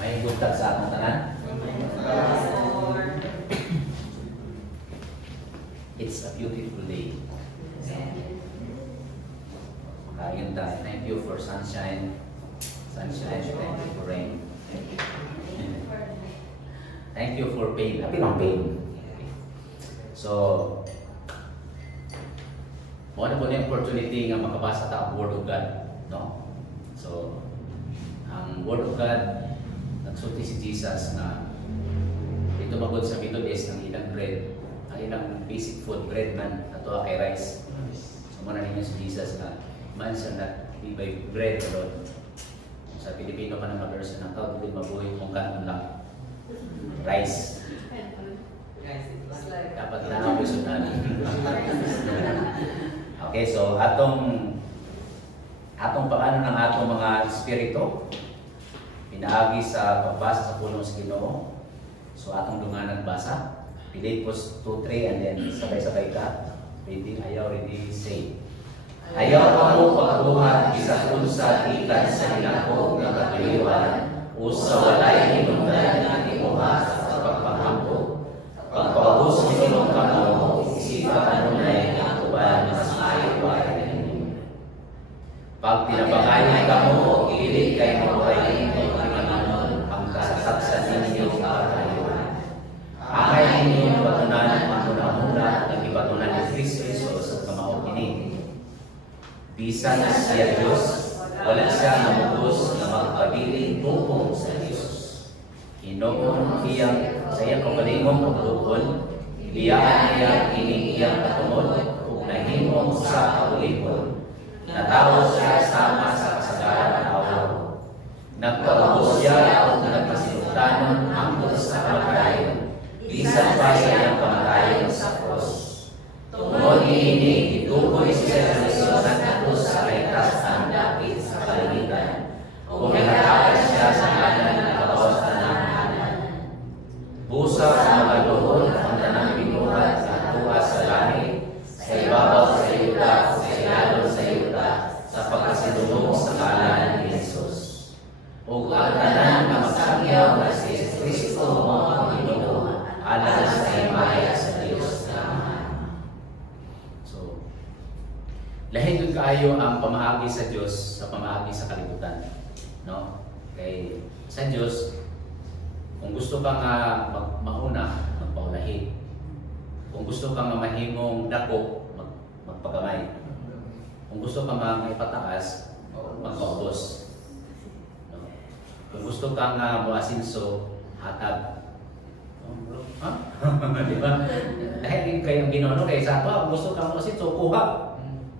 May buntag sa atong tanan? It's a beautiful day. Kain tayo. Thank you for sunshine. Sunshine. Thank you for rain. Thank you for pain. Happy lang pain. So, mo na yung opportunity nga makabasa ta ang Word of God, no? So, ang Word of God, nagsulti si Jesus na ito magod sa Methodist ng ilang bread, ang ilang basic food, bread man, ato kay rice. So, muna ninyo si Jesus na man shall not be by bread alone. Sa Pilipino pa ng version ng tao, hindi mabuhay kung kanon lang. Rice. Dapat na ako sunod. Okay, so atong paano ng atong mga espiritu pinaagi sa pagbasa sa pulong sa Ginoo. So atong dungan nagbasa. Philippians 2:3 and then sabay-sabay ka. Ready, ayaw, ready, say. Ayaw ako pagbuhat isa sa ikan sa ilako nga katuyuan o sa walay hinungdan na imuha sa pagpanghampo. Pagpaubos minulong ka mo, isipa kanunay ang uban mas maayo-ay ninyo. Pag tinabangayan ka mo, ilit kay mabuhay ninyo ang Panginoon ang kasasaksan ninyo katayuan. Akay ninyo batunan ang muna-muna ang ibatunan ni Kristo Jesus at kamaot ini. Bisan siya Diyos, wala siya namugos na magpabiling tupong sa Diyos. Inoon iyang sa iyang kabalingong pagdukon, iliyaan niya ining iyang katungod, ug nahimong sa kaulipon. Natawo siya sama sa kasagaran ng awa. Nagpaubos siya ug nagpasinugtanon hangtod sa kamatayon. Bisan pa sa iyang kamatayon sa krus. Tungod niini, itukoy siya sa Diyos sa kaligtasan dapit sa kalangitan. Kung ihatakan siya sa ngalan ng kabawasan ng hanan. Busa sa mga luhod ang tanang binuhat at tuwas sa langit, sa ibabaw sa yuta, sa ilalong sa yuta, sa pagkasilunong sa ngalan ni Jesus. Ug ang tanan na magsangyaw na si Kristo mga Panginoon, alang sa imaya sa Diyos na Ama. So, lahi yun kaayo ang pamaagi sa Diyos sa pamaagi sa kalibutan. No? Kay sa Diyos, kung gusto ka nga mauna, magpaulahi. Kung gusto ka nga mahimong dako, magpagamay. Kung gusto ka nga ipataas, magpaubos. No? Kung gusto ka nga maasinso, hatag. Ha? Diba? Dahil din kayong Ginoo, kaya sa ato, kung gusto ka maasinso, kuha.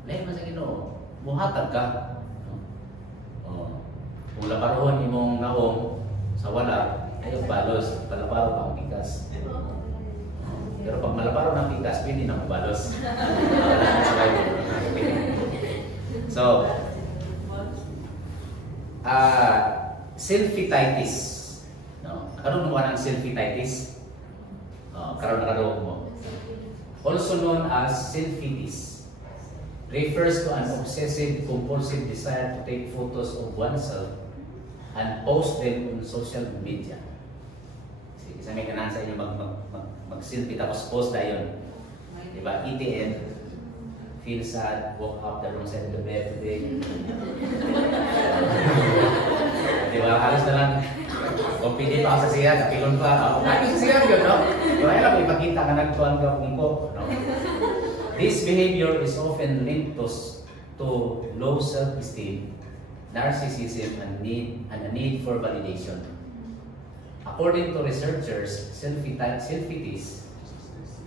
Dahil man sa Ginoo, buhatag ka. Kung laparoon imong naong sa wala, ayaw balos, palaparo pa ang bigas. Pero pag malaparo ng bigas, pwede na mabalos. So, selfie-titis. No? Karoon mo ng selfie-titis? Karoon mo. Also known as selfie-tis. Refers to an obsessive, compulsive desire to take photos of oneself and post them on social media. Isa may kanan sa inyo mag-selfie tapos post na yun. Diba? ETN, feel sad, walk up the wrong side of the bed today. Diba? Halos na lang, kung pili pa ako sa siya, kapilon pa ako. Lagi sa siya yun, no? Diba? Alam, ipakita ka nagtuan ka kung ko. No? This behavior is often linked to low self-esteem, narcissism, and a need for validation. According to researchers, selfie-tis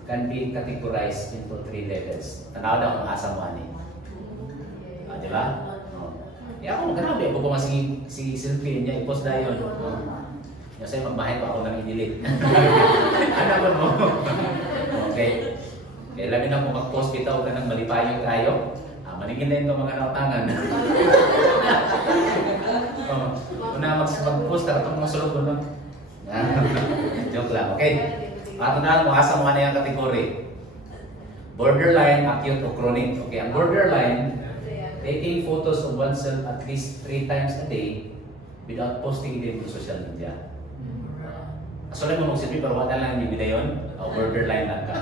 can be categorized into 3 levels. Tanaw daw kung asa mo ani. Di ba? Ako, grabe. Ako pa si selfie niya, i-post na yun. Yung sa'yo, magbahay pa ako nang i-delete. Ano mo? Okay. Kaya labi na kung mag-post bitaw ka ng malipayong tayo, manigin na yung mga nautangan. Una mag-post ka, itong mga sulog mo. Joke lang, okay? Ato na, asa mo na yung kategory. Borderline, acute o chronic. Okay, ang borderline, taking photos of oneself at least 3 times a day without posting it on social media. So lang mo magsilbi, pero wala lang yung video yun. Borderline lang ka.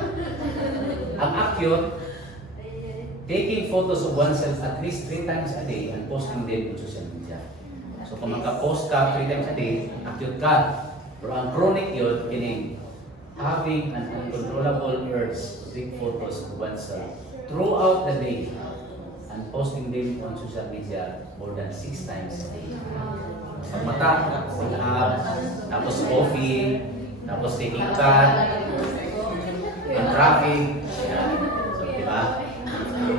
Ang acute, taking photos of oneself at least 3 times a day and posting them on social media. So kung magka-post ka 3 times a day, acute ka. Pero ang chronic yun, kining having an uncontrollable urge to take photos of oneself throughout the day and posting them on social media more than 6 times a day. Pag mata, tapos coffee, tapos taking car, ang traffic, yan. So, diba?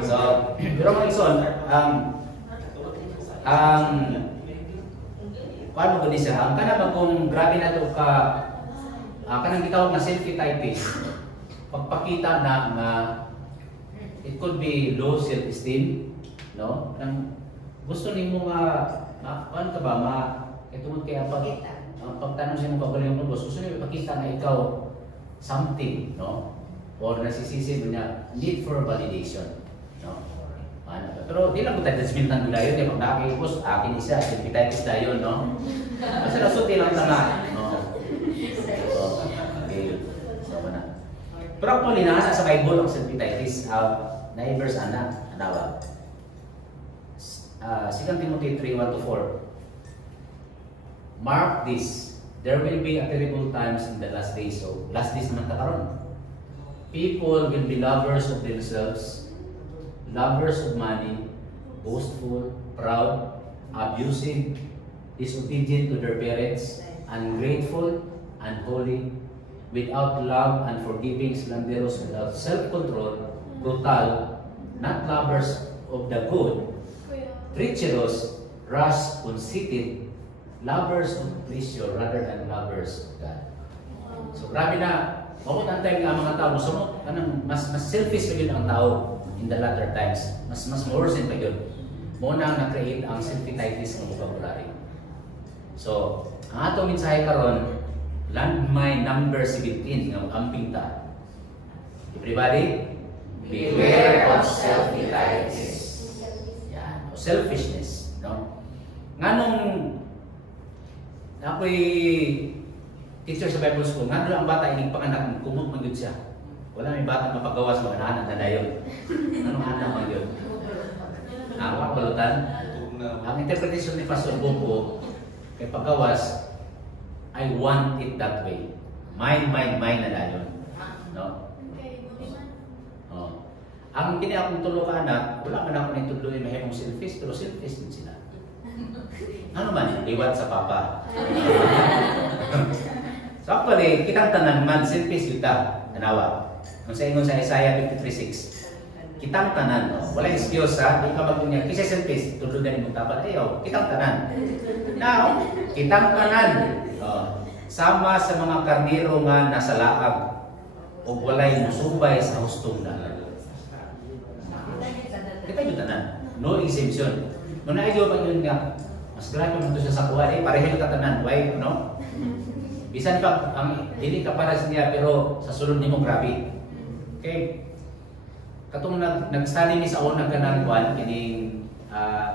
So, pero mga ison, paano ba siya? Ang kanang kung grabe na ito ka, kanang gitawag na selfie-typist, pagpakita na it could be low self-esteem, no? Gusto ni mo ano ka ba, itungod kaya pagtanong sa mong kabalang mo, gusto niyo ipakita na ikaw something, no? Or nasisisi mo na need for validation, no? Pero di lang ko tayo judgmentan mo dayon, pag nakakipos, akin isa, selfie-typist dayon, no? Kasi nasuti lang tanga, no? Okay, so na. Pero actually na sa Bible ang selfie-typist, na-verse anawa. 2 Timothy 3:1-4. Mark this, there will be a terrible times in the last days. So, last days naman karon. People will be lovers of themselves, lovers of money, boastful, proud, abusive, disobedient to their parents, ungrateful, unholy, without love and forgiving, slanderous, without self-control, brutal, not lovers of the good, treacherous, rash, conceited, lovers of pleasure rather than lovers of God. So grabe na, bakit ang time nga mga tao, mas selfish pa yun ang tao in the latter times. Mas worse pa yun. Muna ang na-create ang selfie-typist ng vocabulary. So, ang atong mensahe karon, landmine number 17, ng amping ta. Everybody, beware of selfie-typist. Yan, o selfishness. No? Nganong ako'y teacher sa Bible School, nga doon ang bata ining panganak, kumot magyud siya. Wala may bata mapagawas mga anak na dayon. Anong anak magyud? Ang balutan. Ang interpretation ni Pastor Bobo kay pagawas, I want it that way. Mine na dayon. No? Oh. Ang kini akong tulo ka anak, wala man ako nang tudloy mahimong selfish, pero selfish din sila. Ano man, liwat sa papa. So actually, kitang tanan man, selfish yuta, tanawa. Kung sa ingon sa Isaiah 53:6, kitang tanan, no? Wala excuse ha, di ka magkunya, kisa selfish, tuludan mo tapat, ayaw, kitang tanan. Now, kitang tanan, sama sa mga karniro nga nasa laag, o walay musubay sa hustong na. Kita yung tanan, no exemption. Nung na-idyo ba yun nga, mas grabe mo ito sa sakuha, pareho yung tatanan, why, no? Bisan pa, hindi ka para sa niya, pero sa sulod ni mo, grabe. Okay? Katong nag-study ni sa unang kanang buwan, kining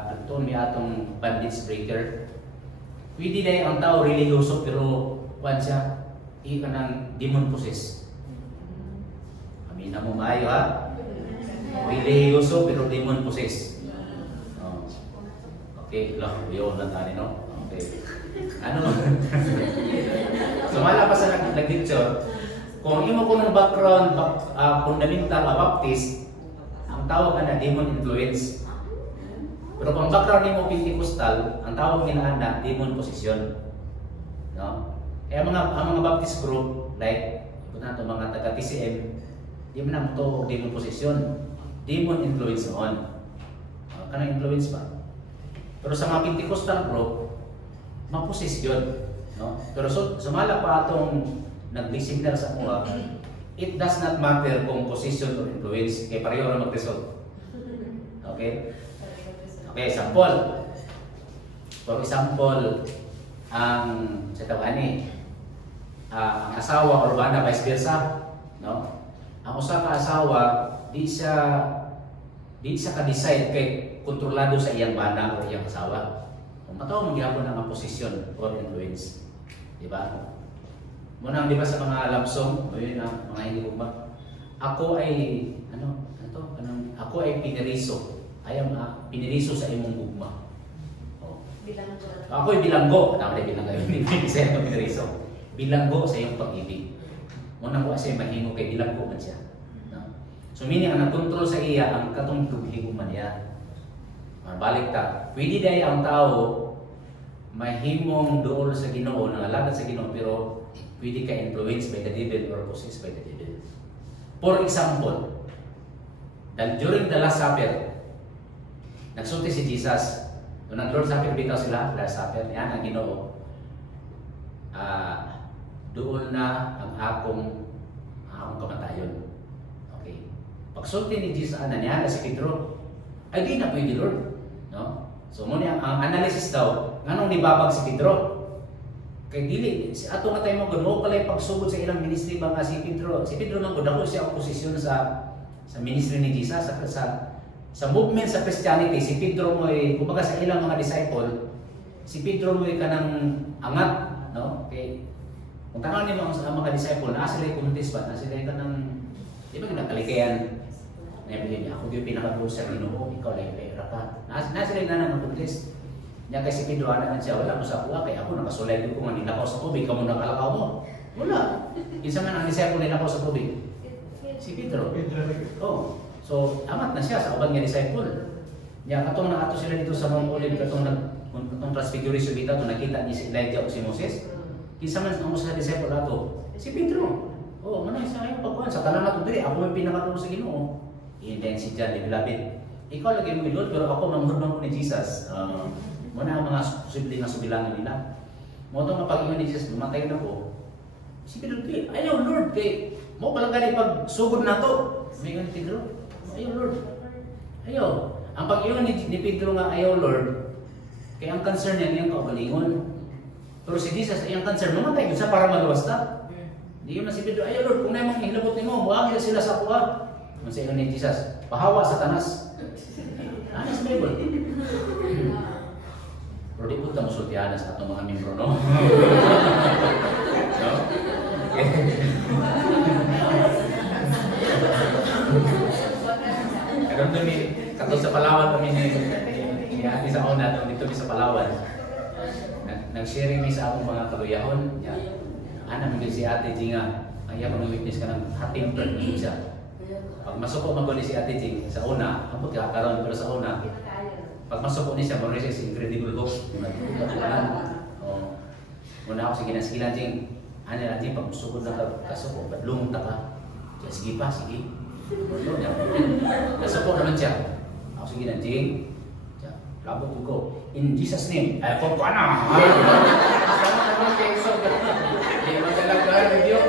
nagtuon mi atong bandage breaker. Pwede na ang tao religyoso, pero kuwan siya, ka ng demon possess. Amin na mo maayo ha? Religyoso, pero demon possess. Okay, lang, yun lang tayo, no? Okay. Ano? Sumala pa sa nag-lecture, kung imo ko ng background, fundamental o baptist, ang tawag na demon influence. Pero kung background nimo Pentecostal, ang tawag nila na demon possession. No? Ang mga baptist group, like, mga taga-TCM, di mo na ito demon possession. Demon influence on. Kanang influence ba? Pero sa mga Pentecostal group, maposes yun. No? Pero sumala pa atong nag-listener sa mga, it does not matter kung position or influence, kaya pareho na mag-result. Okay? Okay, example. For example, ang sa tawani, ang asawa or bana vice versa, no? Ang usa ka asawa di siya ka-decide kay kontrolado sa iyang bana o iyang asawa. Kung mataw magyapon ang posisyon or influence, di ba? Muna di ba sa mga love song, ayun na mga hindi gugma. Ako ay ako ay piniriso. Piniriso sa imong gugma. Oh. Bilanggo. Ako ay bilanggo. Tama rin bilanggo. Hindi sa iyong piniriso. Bilanggo sa iyong pag-ibig. Muna ko kasi mahimo kay bilanggo man siya. No? So meaning ang nagkontrol sa iya ang katong higuman niya. Balik ta. Pwede dahil ang tao mahimong dool sa Ginoo, nangalagad sa Ginoo, pero pwede ka influenced by the devil or possessed by the devil. For example, during the Last Supper, nagsulti si Jesus. Nung nag-Lord Supper, bitaw sila, Last Supper, yan ang Ginoo. Doon na ang akong kamatayon. Okay. Pagsulti ni Jesus, niya na si Pedro, ay di na pwede, Lord. No? So muna ang analysis daw, nganong nibabag si Pedro? Kay dili, ato nga tayo mo pala pagsugod sa ilang ministry ba nga si Pedro? Si Pedro nang dako siya oposisyon sa ministry ni Jesus sa movement sa Christianity. Si Pedro mo'y kumbaga sa ilang mga disciple, si Pedro mo'y kanang angat, no? Kay kung tanong niyo sa mga disciple, na sila kuntis ba? Na sila kanang di ba ginakaligyan? Naibigay niya, ako yung pinaka-close sa Ginoo, ikaw lang yung pera ka. Nasa rin na ng kuntis. Niya kasi Pedro, anak siya, wala mo sa kuha, kaya ako nakasulay ko kung nilakaw sa tubig, kamu nakalakaw mo. Wala. Isa man ang disciple nilakaw sa tubig. Si Pedro. Oh. So, amat na siya sa uban nga disciple. Niya, katong naato sila dito sa Mount Olive, katong transfiguration dito, kung nakita ni si Elijah o si Moses, isa man ang sa disciple ato, si Pedro. Oh, manay sa ngayon pagkuhan, sa tanan nato diri, ako may pinakatulong sa Ginoo. Hindi si John, beloved. Ikaw lagi mo Lord, pero ako manghudman ko ni Jesus. Muna ang mga posibleng na subilangan nila. Mo itong mapag-iwan ni Jesus, lumatay na po. Si Pedro, ayaw Lord, kay mo palang gani pag sugod na to. May ni Pedro, ayaw Lord. Ayaw. Ang pag-iwan ni Pedro nga ayaw Lord, kaya ang concern niya niyang kaugalingon. Pero si Jesus, ay ang concern, mamatay yun sa para magawas ta. Hindi yun na si Pedro, ayaw Lord, kung na yung hilabot ni mo, muangil sila sa kuha. Ang sa ni Jesus, pahawa Satanas. Ano sa Bible? Pero di po ito musultihan sa itong mga membro, no? No? Karoon kami, katong sa Palawan kami ni Ate sa una, dito sa Palawan. Nag-sharing mi sa akong mga kaluyahon. Ana mi si Ate Jinga, ang iya ko witness ka ng hating turn ni siya. Pag masuko maguli si Ate Jing sa una, kapag kakaroon pero sa una, pag masuko ni siya, muna siya si Incredible Hulk. Muna ako sige na, sige lang Jing. Ano lang Jing, pag masuko na kasuko, ba't lumunta ka? Sige pa, sige. Nasuko naman siya. Ako sige na Jing. Labot ko. In Jesus' name, ay po ka na! Sama naman kayo sa hindi magalagaan ng Diyos.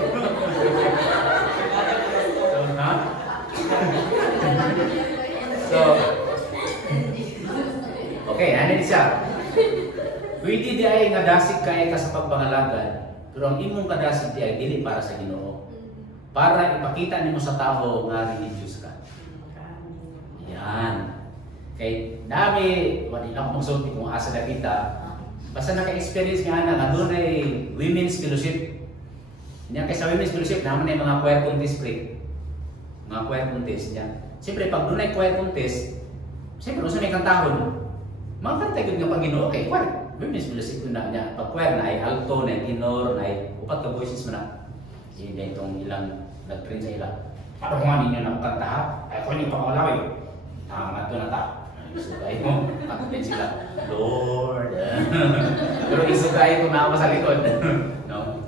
So, okay, ano siya? Pwede di ay nga dasig kaya ka sa pagbangalagad, pero ang imong kadasig di ay dili para sa Ginoo. Para ipakita nimo sa tao nga religious ka. Yan. Kay dami, wala lang kung sulti kung asa na kita. Basta naka-experience nga na doon ay women's fellowship. Yan kay sa women's fellowship, naman ay mga choir contest pre. Mga choir contest yan. Siyempre, pag doon ay choir contest, siyempre, kung may kantahon, mga kanta yun nga pag Ginoo, okay, choir. Women's fellowship na niya. Pag choir na ay alto, na ay tenor, na ay upat ka voices mo na. Hindi itong ilang nag-train sa ila. Paano kung ninyo na kanta ha? Ay, kung hindi pa makalawin. Tama ito na ta. Isugay mo. Pagkatin sila, Lord. Pero isugay ito na sa likod. No?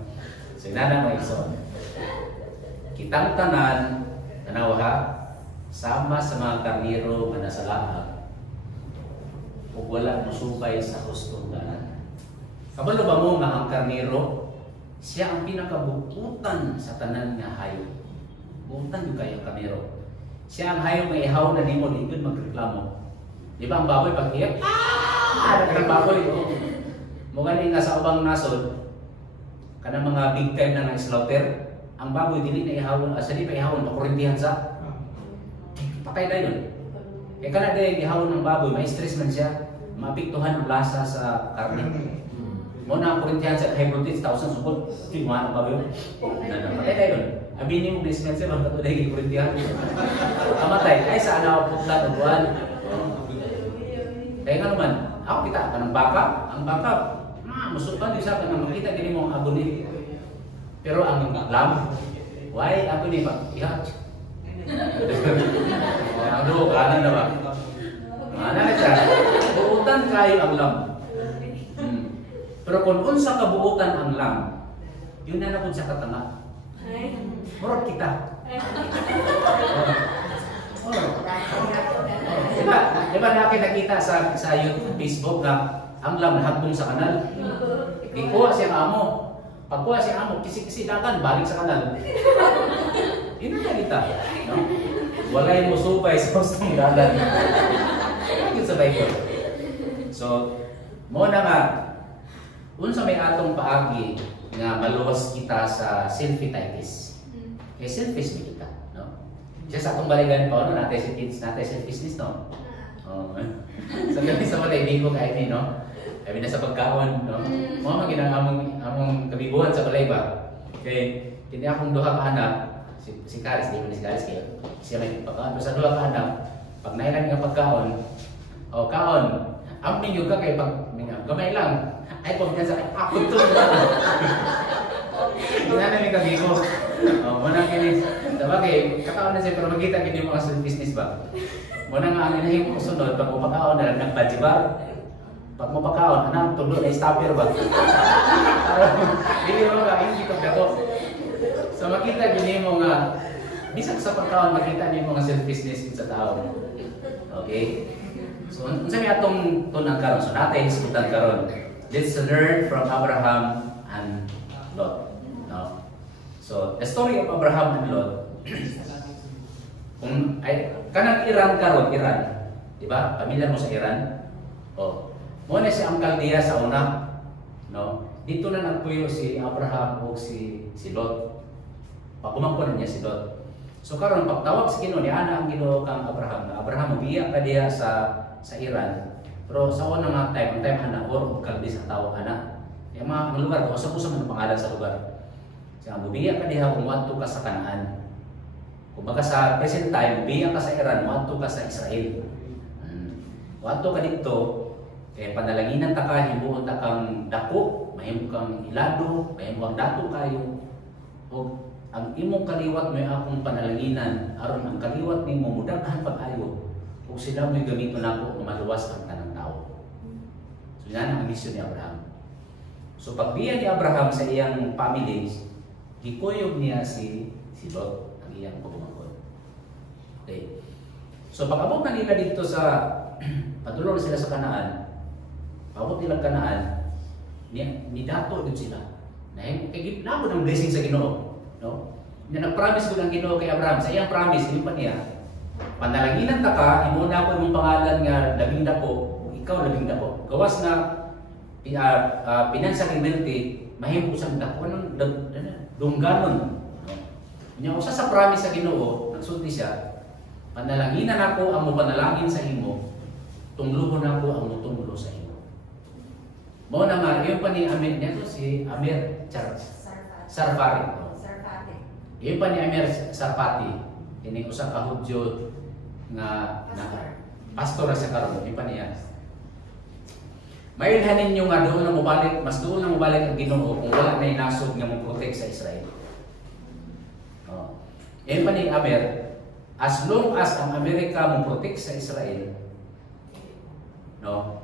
So, inana mo iso. Kitang tanan, tanaw ha, sama sa mga karniro nga nasa lahab, ug wala musubay sa hustong dalan. Kabalo ba mo nga ang karniro, siya ang pinakabukutan sa tanan nga hayop. Bukutan yung kayo karniro. Siya ang hayop nga ihaw na nimo, di yun magreklamo. Di ba ang baboy pag iyak, nagreklamo baboy. Mukha nga sa ubang nasod, kanang mga big time na slaughter, ang baboy dili na ihawon, asa di pa ihawon pakurintihan sa patay na yun. Kaya kana dahil ihawon ng baboy, may stress man siya, maapektuhan ang lasa sa karne. Mo na kurintihan sa high protein, 1,000 sukot, mga ang baboy. Patay na yun. Abinin mo business siya, mga katulad yung kurintihan. Amatay, ay saan ako putla o buwan. Kaya nga naman, ako kita ka ng baka, ang baka, masukan din sa akin, makita din mo ang aguni. Pero ang lam, why aguni ba? Iha. Ano, kanan na ba? Ano na siya? Buutan kayo ang lam. Pero kung unsa kabuutan ang lam, yun na napun sa katanga. Murag kita. Diba nakita sa YouTube, Facebook na ang lam nahabong sa kanal? Ikuha siyang amo. Pagkuha siyang amo, kisi-kisi dakan, balik sa kanal. Yun na kita. No? Walay mo supay sa hustong dalan. Yun sa Bible. So, mo na nga, unsa may atong paagi nga maluwas kita sa selfie-titis. Kaya selfish mo kita. No? Siya sa atong baligan pa, no? Natin si kids, natin selfishness, no? Oh, so, gabi sa wala, hindi ko kahit ni, no? Kami na sa pagkaon, no? Mga maginang among kabibuhan sa balay ba? Okay, hindi akong duha ka anak, si Karis, di ba ni si Karis kayo? Siya may pagkaon, pero sa duha ka anak, pag nailan nga pagkaon, o kaon, amin yung ka kayo pag gamay lang, ay pag niya sa ako to, hindi na namin kabibo. O, manang kinis, diba kayo, kakaon na siya, pero magkita kayo yung mga business ba? Muna nga ang inahim ko sunod, pag mapakaon na lang ng bajibar, pag mapakaon, anang tulo na stopper ba? Hindi mo nga, hindi ko gato. So makita gini mo nga, bisag sa pagkaon, makita niyo mga selfishness sa tao. Okay? So, unsa may atong tunang karon? So natin hisgutan karon. Let's learn from Abraham and Lot. No? So, the story of Abraham and Lot, kung ay kanang Iran karon, Iran. Di ba? Pamilyar mo sa Iran? Oh. Mo na si ang Caldea sa una, no? Dito na nagpuyo si Abraham o si Lot. Pakumangkon niya si Lot. So karon pagtawag sa Ginoo ni ana ang Ginoo kang Abraham. Abraham mobiya ka diha sa Iran. Pero sa una nga time, ang time ana or Caldea sa tawag ana. Yung mga lugar ko sa man ang pangalan sa lugar. Siya mobiya ka diha kung wadto ka sa Kanaan. Kumbaga sa present time, biya ka sa Iran, wadto ka sa Israel. Wadto ka dito, kaya panalanginan ta ka, himuon ta kang dako, mahimo kang ilado, mahimo ang dato kayo. O ang imong kaliwat may akong panalanginan, aron ang kaliwat nimo mudaghan pag-ayo. Kung sila mo'y gamiton nako, maluwas ang tanang tao. So yan ang misyon ni Abraham. So pagbiya ni Abraham sa iyang family, gikuyog niya si Lot, ang iyang pagumangkon. Okay. So pag-abot na nila dito sa patulong sila sa Kanaan, pag-abot nilang Kanaan, ni dato din sila. Kaya nabot ang blessing sa Ginoo, no? Na nag-promise ko ng Ginoo kay Abraham, sa iyang promise, yung pa niya, panalanginan ta ka, imuna ko yung pangalan nga labing dako, ikaw labing dako. Gawas nga pinansalimenti, mahimo sang dako ng dungganon. Nya usa sa promise sa Ginoo, nagsulti siya, panalanginan ako ang mopanalangin sa imo, tungluhon ako ang mutunglo sa imo. Mao na nga yung pa ni Amir niya si Amir Sarfati. Yung pa ni Amir Sarfati, ini usa ka Hudyo nga pastor sa karon, yung pa niya. Mailhanin nyo nga doon na mabalik, mas doon na mabalik ang Ginoo kung wala na inasod nga mo-protect sa Israel. Yan pa ni Amer, as long as ang Amerika mo-protect sa Israel, no,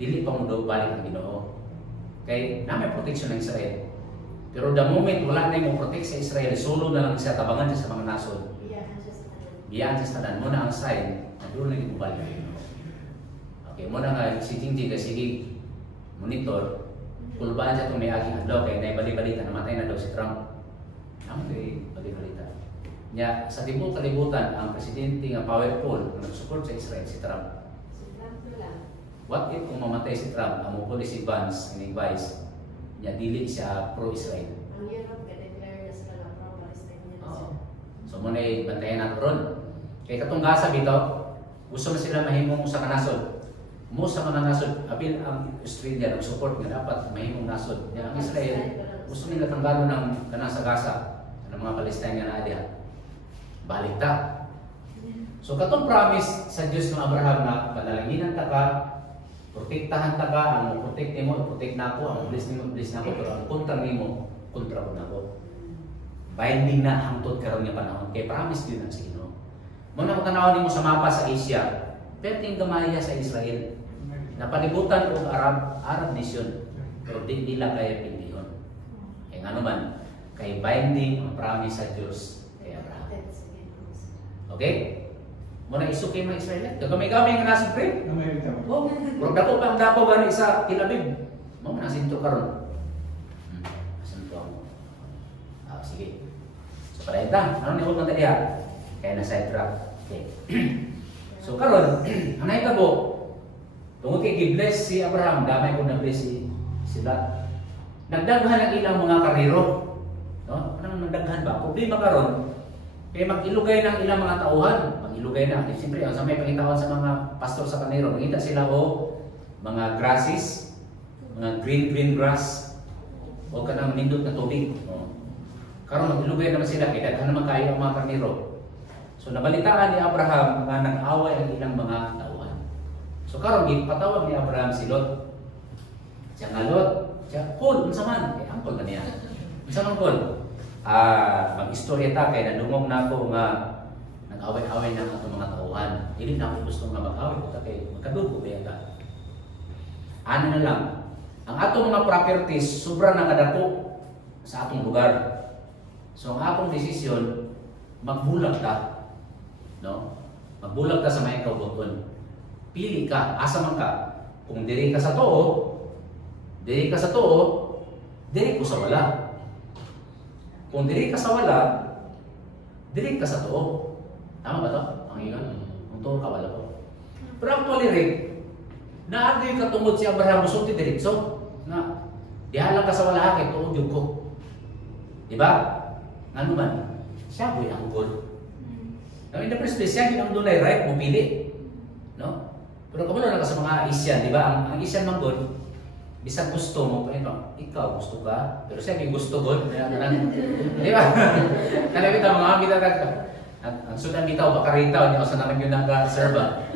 dili pa mo daw balik ang Ginoo. Kaya na may protection ng Israel. Pero the moment wala na yung protect sa Israel, solo na lang siya, tabangan siya sa mga nasod. Biyaan siya sa tanan. Muna ang sign, na doon na yung balik ang Ginoo. Okay, muna nga si Jingjing kasi sige, monitor, kulbaan siya itong may aging adlaw, kaya naibali-balita, namatay na daw si Trump. Namatay, bali-balita. Nya sa tibuok kalibutan ang presidente nga powerful nag-support sa Israel si Trump. What if kung mamatay si Trump, ang policy Vance, ini vice, niya dili siya pro-Israel. Ang Europe, ka-declare na sila na pro-Palestine niya na siya. So muna bantayan natin ron. Kaya katong gasa bitaw, gusto na sila mahimong sa kanasod. Mo sa mga nasod, apil ang Australia ng support nga dapat mahimong nasod. Kaya ang Israel, gusto nila tanggalon ng kanang sa gasa ng mga Palestine nga na diha. Balik ta. So katong promise sa Dios ng Abraham na panalanginan ta ka, protektahan ta ka, ang protect nimo, protect nako, ang bless nimo, bless nako, pero ang kontra nimo, kontra ko nako. Binding na hangtod karon nga panahon kay promise din ang Ginoo. Muna ko tanawon nimo sa mapa sa Asia, perting gamaya sa Israel. Napalibutan og Arab nation, pero di nila kaya pindihon. Kaya nga naman, kay binding ang promise sa Dios kay Abraham. Okay? Muna isuki mga Israel. Gamay-gamay nga nasa pre. Oh, pero dako pa ang dapo gani sa Tel Aviv. Mo nasinto karon. Nasinto mo. Sige. So para ita, ano ni mo man diha? Kaya na side track. Okay. So karon, ang nahitabo, tungod kay gi-bless si Abraham, damay ko na-bless sila. Nagdaghan ang ilang mga karero. No? Anong nagdaghan ba? Problema karon, kaya mag-ilugay ng ilang mga tauhan. Mag-ilugay na. Siyempre, ang sa may pangitawon sa mga pastor sa kanero, nakita sila mga grasses, mga green grass, o kanang nindot na tubig. No? Karon mag-ilugay naman sila, kaya daghan naman kayo ang mga karnero. So nabalitaan ni Abraham nga nag-away ang ilang mga tauhan. So karon gipatawag ni Abraham si Lot. Siya nga Lot, siya Kol, unsa man? Kay angkol na niya. Unsa man Kol? Mag-istorya ta kay nadungog na ako nga nag-away-away na ato mga tauhan. Dili na ako gusto nga mag-away ta kay magkadugo ba ta. Ano na lang, ang ato mga properties sobra na kadako sa atong lugar. So ang akong desisyon, magbulag ta. No? Magbulag ka sa may kaubuton. Pili ka, asa man ka. Kung diri ka sa too, diri ka sa too, diri ko sa wala. Kung diri ka sa wala, diri ka sa too. Tama ba to? Ang ingon. Kung too ka, wala ko. Pero actually, Rick, naadoy ka tungod si Abraham musulti diretso. Na, dihalang ka sa wala kay tuod yung ko. Diba? Ano man? Siya boy ang goal. In the first place, siya ang dunay right mo pili. No? Pero kung na ka sa mga Asian, di ba? Ang Asian man god, bisag gusto mo, ikaw gusto ka, pero siya may gusto god. Di ba? Kalabita mga amita ka. Ang sudan bitaw, baka ritaw niya sa naman yun nag-serva.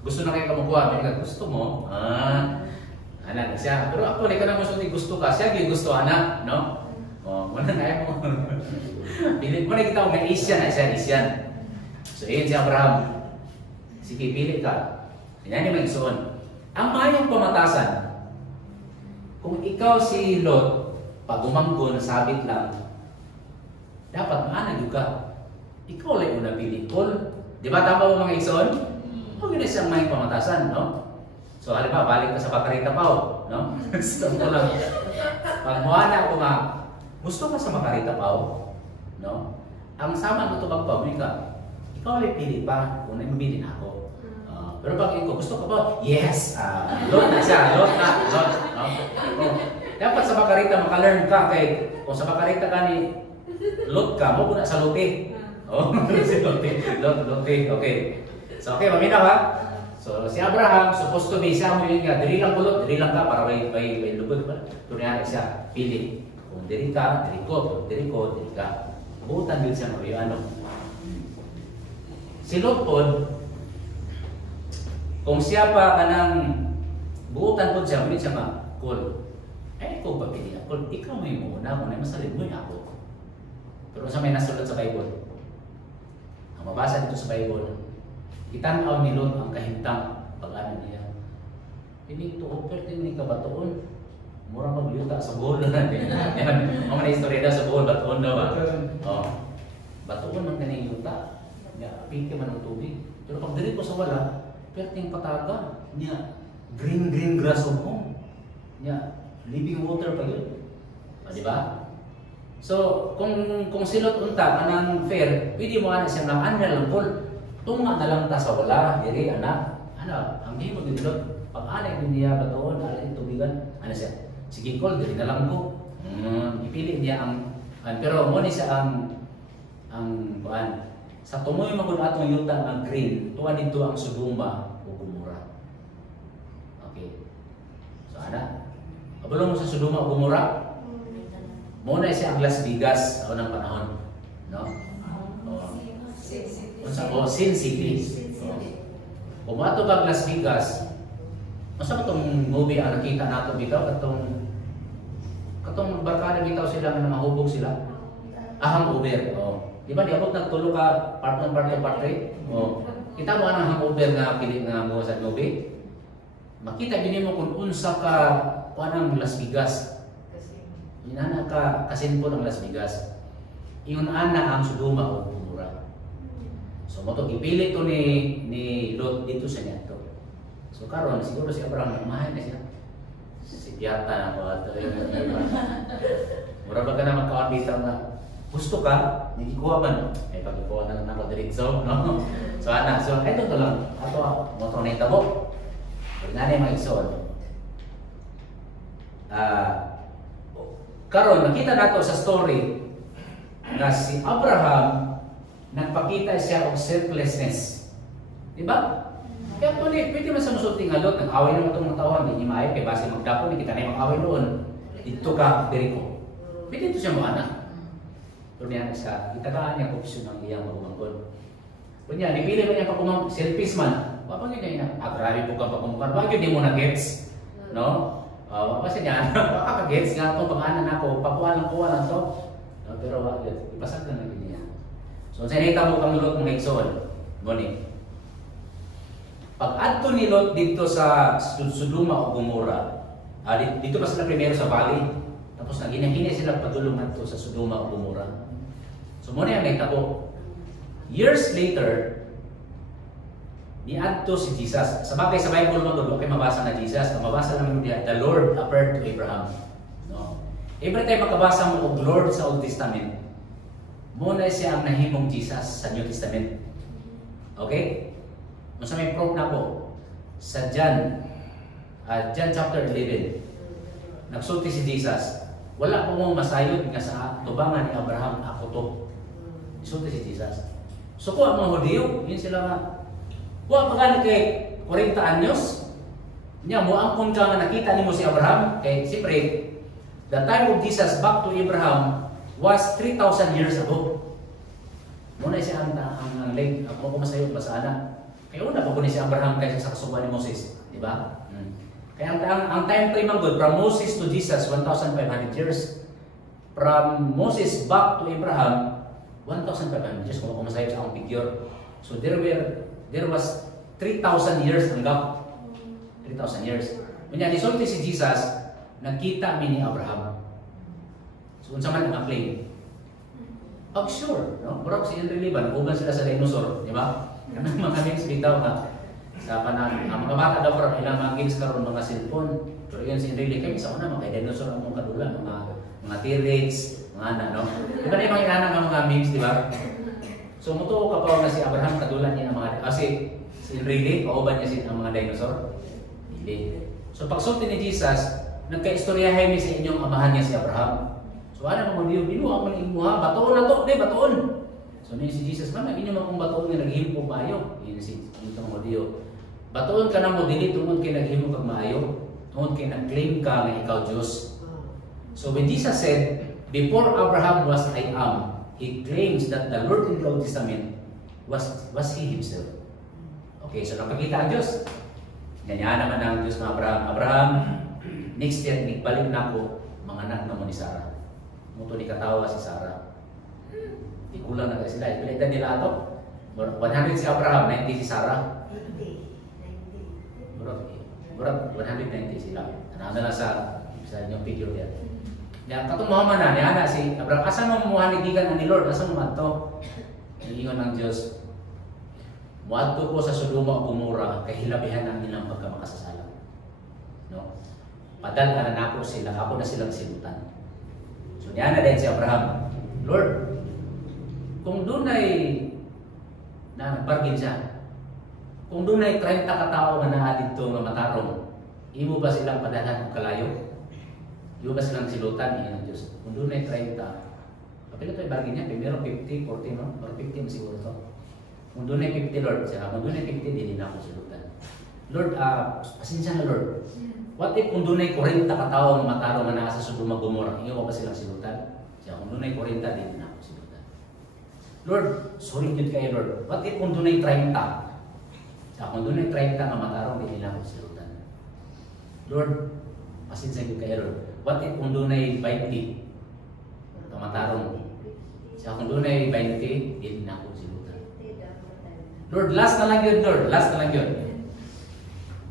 Gusto na kayo kamukuha, pero gusto mo, anak siya. Pero actually, ka na gusto ka, siya yung gusto anak, no? Wala na mo. Pilit mo na kita may Asian na siya, Asian. So, yun si Abraham. Sige, pili ka. Yan yung mag-isuon. Ang mayong pamatasan, kung ikaw si Lot, pag umanggon, sabit lang, dapat maanag yung ka. Ikaw lang yung napili. Di ba tama mo mga isuon? Huwag yun isang mayong pamatasan, no? So, halimbawa, balik ka sa Bacarita Pao, no? So, lang. Pag muana ako nga, gusto ka sa Bacarita Pao, no? Ang sama mo ito magpabili ka, ikaw ay pili pa kung namimili na ako. Pero pag ikaw gusto ka ba? Yes! Lot na siya. Lot. No? Dapat sa Bacarita maka-learn ka kay kung sa Bacarita ka ni Lot ka, mo na sa Lote. Si Lote. Lote. Okay. So okay, maminaw ha? So si Abraham, supposed to be siya mo yun nga, diri lang kulot, diri lang ka para may lubog pa. Tunay siya, pili. Kung diri ka, diri ko. Kung diri ko, diri ka. Buutan din siya mo yung ano. Si Lot po, kung siya pa kanang buutan po siya, ulit siya ma-call. Ay, ikaw ba pili ako? Ikaw may muna, kung may masalid mo ako. Pero sa may nasulat sa Bible, ang mabasa dito sa Bible, itanaw ni Lot ang kahintang pag-ano niya. Hindi ito, offer din ni kabatoon. Mura magliyuta sa buhol na natin. Yan, mga na-istorya na sa buhol, batoon daw ba? Batoon man kaning yuta. Piki man ang tubig. Pero pag dili ko sa wala, perting pataga niya green grass of home. Niya living water pa yun. Di ba? So, kung silot unta kanang fair, pwede mo ana siya na lang pol. Tunga na lang ta sa wala, diri anak. Ano, ang di mo gidlot. Pag ana din niya batoon, ala tubigan, ano siya? sige call, dili na lang ko. Ipili niya pero mo ni siya ang kuan. Sa tumoy magud atong yuta ang green, tuwa dito ang Sodoma ug Gomora. Okay. So ana, abulong mo sa Sodoma ug Gomora. Mo na siya ang Las Vegas sa unang panahon, no? Sin City. Kung ato kag Las Vegas, masa katong movie ang nakita nato bitaw katong barkada bitaw sila nga mahubog sila. Hangover. Di ba di abot nagtulo ka part 1 part 3? Kita mo ang hangover nga kini nga mo sa movie. Makita gini mo kung unsa ka kuanang Las Vegas. Inana ka kasinpo ng Las Vegas. Iyon ana ang Sodoma o Gomora. So mo to gipili to ni Lot dito sa niya to. So karon siguro si Abraham umahay na siya. Si Piata na ko ato. Mura ba ka na magkaon dito nga gusto ka, nagikuha ba no? Eh pagkuha na lang ako diretso, no? So ana, so ito to lang. Ato mo to na itabo. Ganani maigsoon. Karon nakita nato sa story na si Abraham nagpakita siya og selflessness. Di ba? Kaya pwede man sa musulti nga Lot, nag-away naman itong mga tawhan, hindi maayo, kaya base magdapon, kita na yung mag-away doon. Dito ka, Jericho. Pwede ito siya mo anak. Pero niya sa itagaan niya opsyon ng iyang magumangkon. Kunya, nipili ba niya pagkumang selfish man? Wapag yun niya, grabe po ka pagkumangkon. Wag yun di mo na gets. No? Kasi niya, baka ka-gets nga ito, pang-anan ako, pakuha lang to. No, pero wag yun, ipasag lang natin niya. So, sa nakita mo kang Lot mga igsoon, ngunit, pag-adto ni Lot dito sa Sodoma o Gomora, dito pa sila primero sa valley, tapos naghinahina sila padulong adto sa Sodoma o Gomora. So, muna yung naitabo. Years later, niadto si Jesus. Sa bagay sa Bible magod, okay mabasa na Jesus. Ang mabasa lang niya, the Lord appeared to Abraham. No? Every time makabasa mo og Lord sa Old Testament, muna siya ang nahimong Jesus sa New Testament. Okay? Kung sa may proof na po, sa John chapter 11, nagsulti si Jesus, wala po mong masayod nga sa tubangan ni Abraham, ako to. Isulti si Jesus. So kung ang mga Hudiyo, yun sila nga, huwag magani kay 40 anyos, niya mo angkon ka nga nakita ni mo si Abraham, kay siyempre, the time of Jesus back to Abraham was 3,000 years ago. Muna siya ang link, ako ko masayod ba sa anak. Kaya una pa po ni si Abraham kaysa sa kasuban ni Moses, di ba? Kaya ang time frame ang good, from Moses to Jesus, 1,500 years. From Moses back to Abraham, 1,500 years, kung ako masayod sa akong figure. So there was 3,000 years ang gap. 3,000 years. Kanya, nisulti si Jesus, nagkita mi ni Abraham. So, unsa man ang claim? Sure. No? Murag si Henry Liban, uban sila sa dinosaur. Di ba? Kanang mga games bitaw ka. Sa panahon, ang mga bata daw parang ilang mga games karon mga cellphone. Pero yun si Henry Liban, sa una, mga dinosaur ang mga kadula, mga T-Rex, mga ano, no? Di ba na yung mga inanang ng mga memes, di ba? So, mutuo ka pa na si Abraham, kadulan niya ng mga, kasi si Henry, pauban niya ang mga dinosaur? Hindi. So, pagsulti ni Jesus, nagka-istoryahin niya sa inyong amahan niya si Abraham. So, ano mga Diyo, binuha mo ng imuha, batoon na to, di, batoon. So, niya si Jesus, man, inyong akong batoon nga naghihimo maayo. Yun si mga Diyo. Batoon ka na mo, dili, tungod kay naghihimo kag maayo. Tungod kay nag-claim ka na ikaw Diyos. So, when Jesus said, before Abraham was I am, he claims that the Lord in the Old Testament was he himself. Okay, so napakita ang Diyos. Ganyan naman ang Diyos ng Abraham. Abraham, next year, nagbalik na ako, mga anak na mo ni Sarah. Muto ni katawa si Sarah. Di kulang na sila. Ipilitan nila ito. 100 si Abraham, 90 si Sarah. 190 sila. Ano na sa inyong figure yan. Yan, katong mahaman na, niya si Abraham, asa mo muhanigigan ni Lord, asa mo ito? Iingon ng Diyos, muadto ko sa Sodoma o Gomora, kahilabihan ng ilang pagkamakasasala. No? Padala na ako sila, ako na silang silutan. So niya na din si Abraham, Lord, kung doon ay nagbargin siya, kung doon ay 30 katao nga naa dito nga matarong, imo ba silang padalan o kalayo? Di ba silang silutan ni ang Diyos? Kung doon ay 30, kapila ito ay bargain niya, pero 50, 40, no? Or 50 siguro to. Kung doon ay 50, Lord, siya, kung doon ay 50, hindi na ako silutan. Lord, pasensya na Lord. What if kung doon ay 40 katao ang mataro nga nasa Sodoma Gomorrah, iyo ba silang silutan? Siya, kung doon ay 40, hindi na ako silutan. Lord, sorry good kayo Lord. What if kung doon ay 30? Siya, kung doon ay 30 nga mataro, hindi na ako silutan. Lord, pasensya good kayo Lord. What if kung doon ay 20? Kamatarong. Siya kung doon ay 20, hindi na ako silutan. Lord, last na lang yun, Lord. Last na lang yun.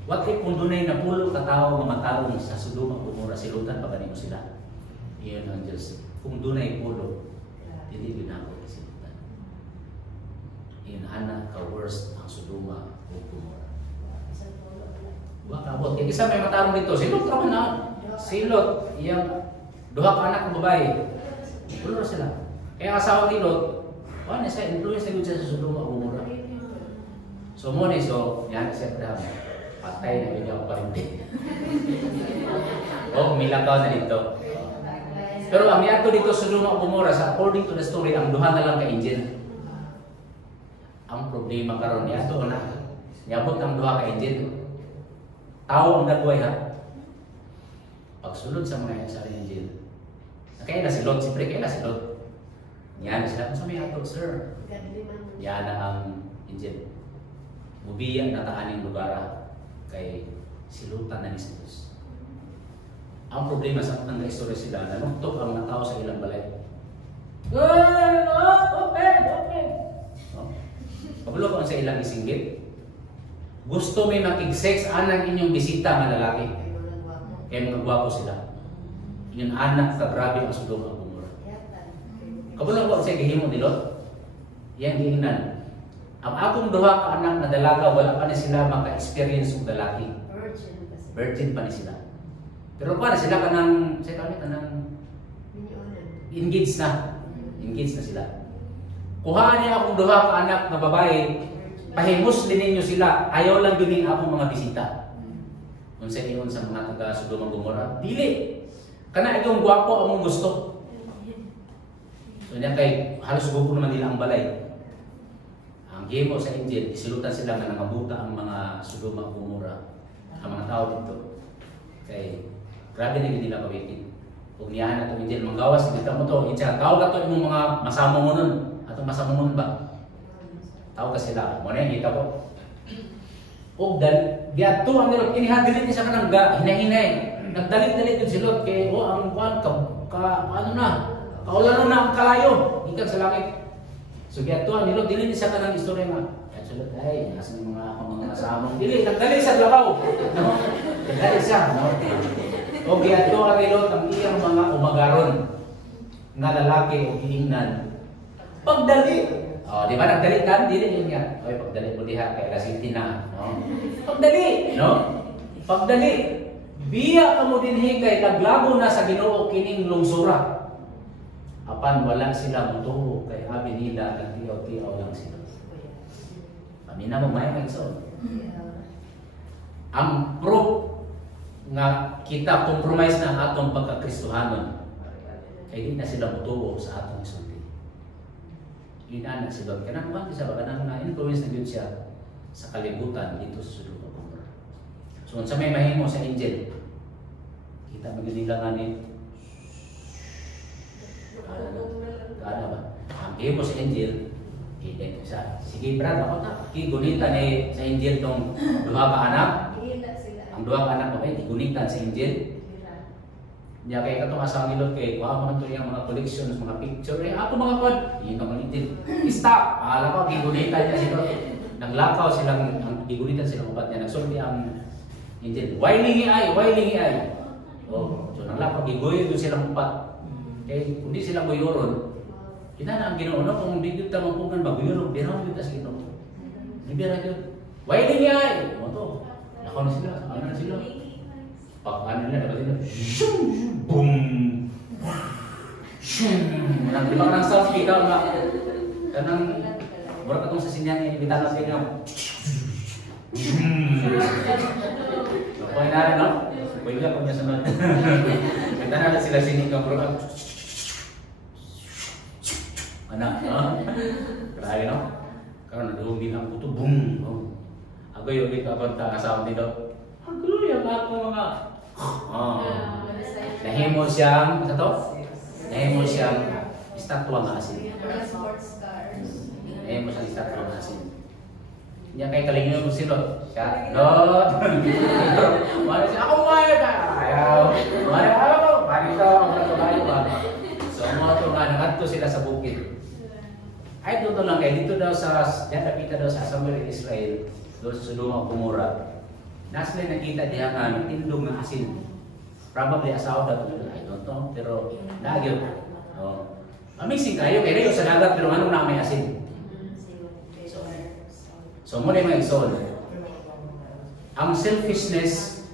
What if kung doon ay napulo katao nga matarong sa Sodoma Gomorrah, silutan pa ganito sila? Iyon ang Diyos. Kung doon ay pulo, hindi na ako silutan. Iyon, anak ka-worst ang Sodoma o Gomorrah. Baka abot. Kaya isa may matarong dito. Silot ka man na. Silot. Iyang duha ka anak ng babae. Pulo na sila. Kaya asawa ni Lot, ano siya, influence na yun siya sa Sodoma o Gomorrah. So mo ni, so, yan si Abraham. Patay na bigyan ko pa rin din. O, milakaw na dito. Pero ang yato dito sa Sodoma o Gomorrah, sa according to the story, ang duha na lang ka-engine. Ang problema karon yato na. Yabot ang duha ka-engine. Tao ang nagway ha. Pagsulod sa mga sa engine. Kaya na si Lot, siyempre kaya na si Lot. Yan na sila, kung sa may hatod, sir. Yan na ang engine. Mubiyan na taaning lugar kay silutan na ni Jesus. Ang problema sa mga istorya sila, nanuktok ang mga tao sa ilang balay. Open! Pagulo ko sa ilang isinggit. Gusto may makig-sex anang inyong bisita ng lalaki. Kaya mga gwapo sila. Yung anak ka grabe ang Sodoma o Gomorrah. Kabulang ko sa gihimo ni Lot. Yan gihingnan. Ang akong duha ka anak na dalaga, wala pa na sila maka-experience ng lalaki. Virgin pa ni sila. Pero pa na sila kanang, sa kami kanang engaged na. Engaged na sila. Kuhaan niya akong duha ka anak na babae, pahimuslin ninyo sila, ayaw lang yun akong mga bisita. Kung sa iyon sa mga taga Sodoma Gomorrah, dili. Kana itong gwapo among gusto. So niya kay halos gupo naman nila ang balay. Ang gimo sa Injil, isilutan sila nga nangabuta ang mga Sodoma Gomorrah, ang mga tao dito. Kay grabe na nila kawitin. Kung niyahan na itong Injil, manggawas, kita mo to, itsa, tawag ka to yung mga masamo mo nun. Atong masamo mo ba? Tawag ka sila. Muna yung kita ko. O dal, biyato ang nilog, inihadilit niya sa kanang hinahinay. Nagdalit-dalit yung silot kay ang kuan ano na, kaulano na ang kalayo ikan sa langit. So giadto ang nilot dili sa kanang istorya nga. Kaya silot ay nasa mga asamong dili nagdali sa labaw. No? Dali siya, no? O giadto ang nilot ang iyang mga umagaron nga lalaki o giingnan. Pagdali. Oh, di ba nagdali kan dili yun nga. Oy pagdali mo diha kay lasinti na, no? Pagdali, no? Pagdali. Biya ka mo dinhi kay taglabo na sa Ginoo kining lungsura. Apan wala sila mutuo kay abi nila nagtiyaw-tiyaw lang sila. Pamina mo may nagsaon. Ang proof nga kita compromise na atong pagkakristohanon kay di na sila mutuo sa atong isulti. Inaanak sila kanang man sa kanang na influence na gyud siya sa kalibutan dito sa Sodoma Gomorrah. So unsa may mahimo sa Injil? Kita magdilanganin. Kada ba? Ang mo sa Injil, isa. Sige brad, ako na. Gigunita ni sa Injil tong duha ka anak. Ang duha ka anak okay, gigunitan sa Injil. Nya kay katong asawa ni Lot kay kuha man to yung mga collections, mga picture ato mga kon. Yung kamalitin. Stop. Ala ko gigunitan niya si Lot. Naglakaw silang gigunitan silang upat niya. Nagsulti ang Injil. Why lingi ay? Oh, so naglakaw gigoy do silang upat. Kay kundi sila goyoron. Kinana ang Ginoo no kung di gyud ta mampukan magoyoron, biraw gyud ta sa Ginoo. Libera gyud. Why lingi ay? Mo to. Nakaw na sila, ano na sila? Pag-ano nila, dapat nila, boom! Di ba ka ng sound speaker nga? Kanang, wala ka itong sa sinyan, inimita natin nga. Nakuha na rin, no? Kuya ka kung niya sunod. Kita na sila sinig ng bro. Anak, no? Grabe, no? Karena nadungin ang puto, boom! Oh. Ako yung ikabanta kasama dito. Ang gulo yung ako mga... Nahimo siyang, ano to? Nahimo siyang estatwa nga asin. Sports cars. Nahimo siyang estatwa nga asin. Yan kay kalingin mo sino? Siya, Lord! Mara siya, ako maya ka! Ayaw! Maya ako! Marito! Mara ba? So, mga ito nga, nangadto sila sa bukid. Ay, doon lang kayo. Dito daw sa, yan napita daw sa Samuel in Israel, doon sa Sodoma o Gomorrah. Nasa nila nakita diya nga, tindog ng asin. Probably asawa daw ito. I don't know, pero nagyo. Oh. Amazing kayo, kaya yung sa dagat, pero anong na may asin? So, muna yung mga igsoon. Ang selfishness,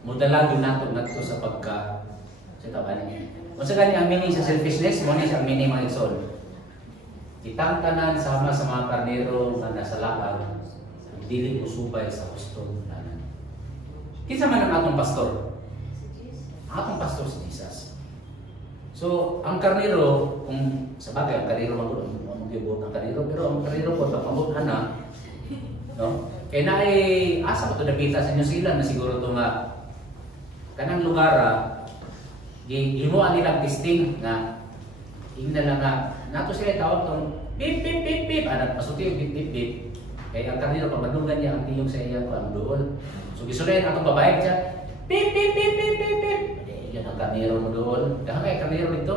mudala doon nato sa pagka, sa taban. Kung sa ganyan ang meaning sa selfishness, muna siya ang meaning mga igsoon. Kitang tanan sama sa mga karnero na nasa lakad, ang dili usubay sa hustong tanan. Kinsa man ang atong pastor? Ang atong pastor si Jesus. So, ang karnero, kung sa bagay, ang karnero mag-ibot ang karnero, pero ang karnero po, pag-mabot na, no? Kaya na asa ko ito napita sa New Zealand na siguro ito nga kanang lugar gimuan nilang testing nga ingna lang nga nato sila tawag itong pip pip pip pip anak pasuti yung pip pip pip kaya ang kanino pagmadungan niya ang tiyong sa iya ko ang doon so gisunin atong babae siya pip pip pip pip pip pip yan ang kaniro mo doon kaya kaya kaniro dito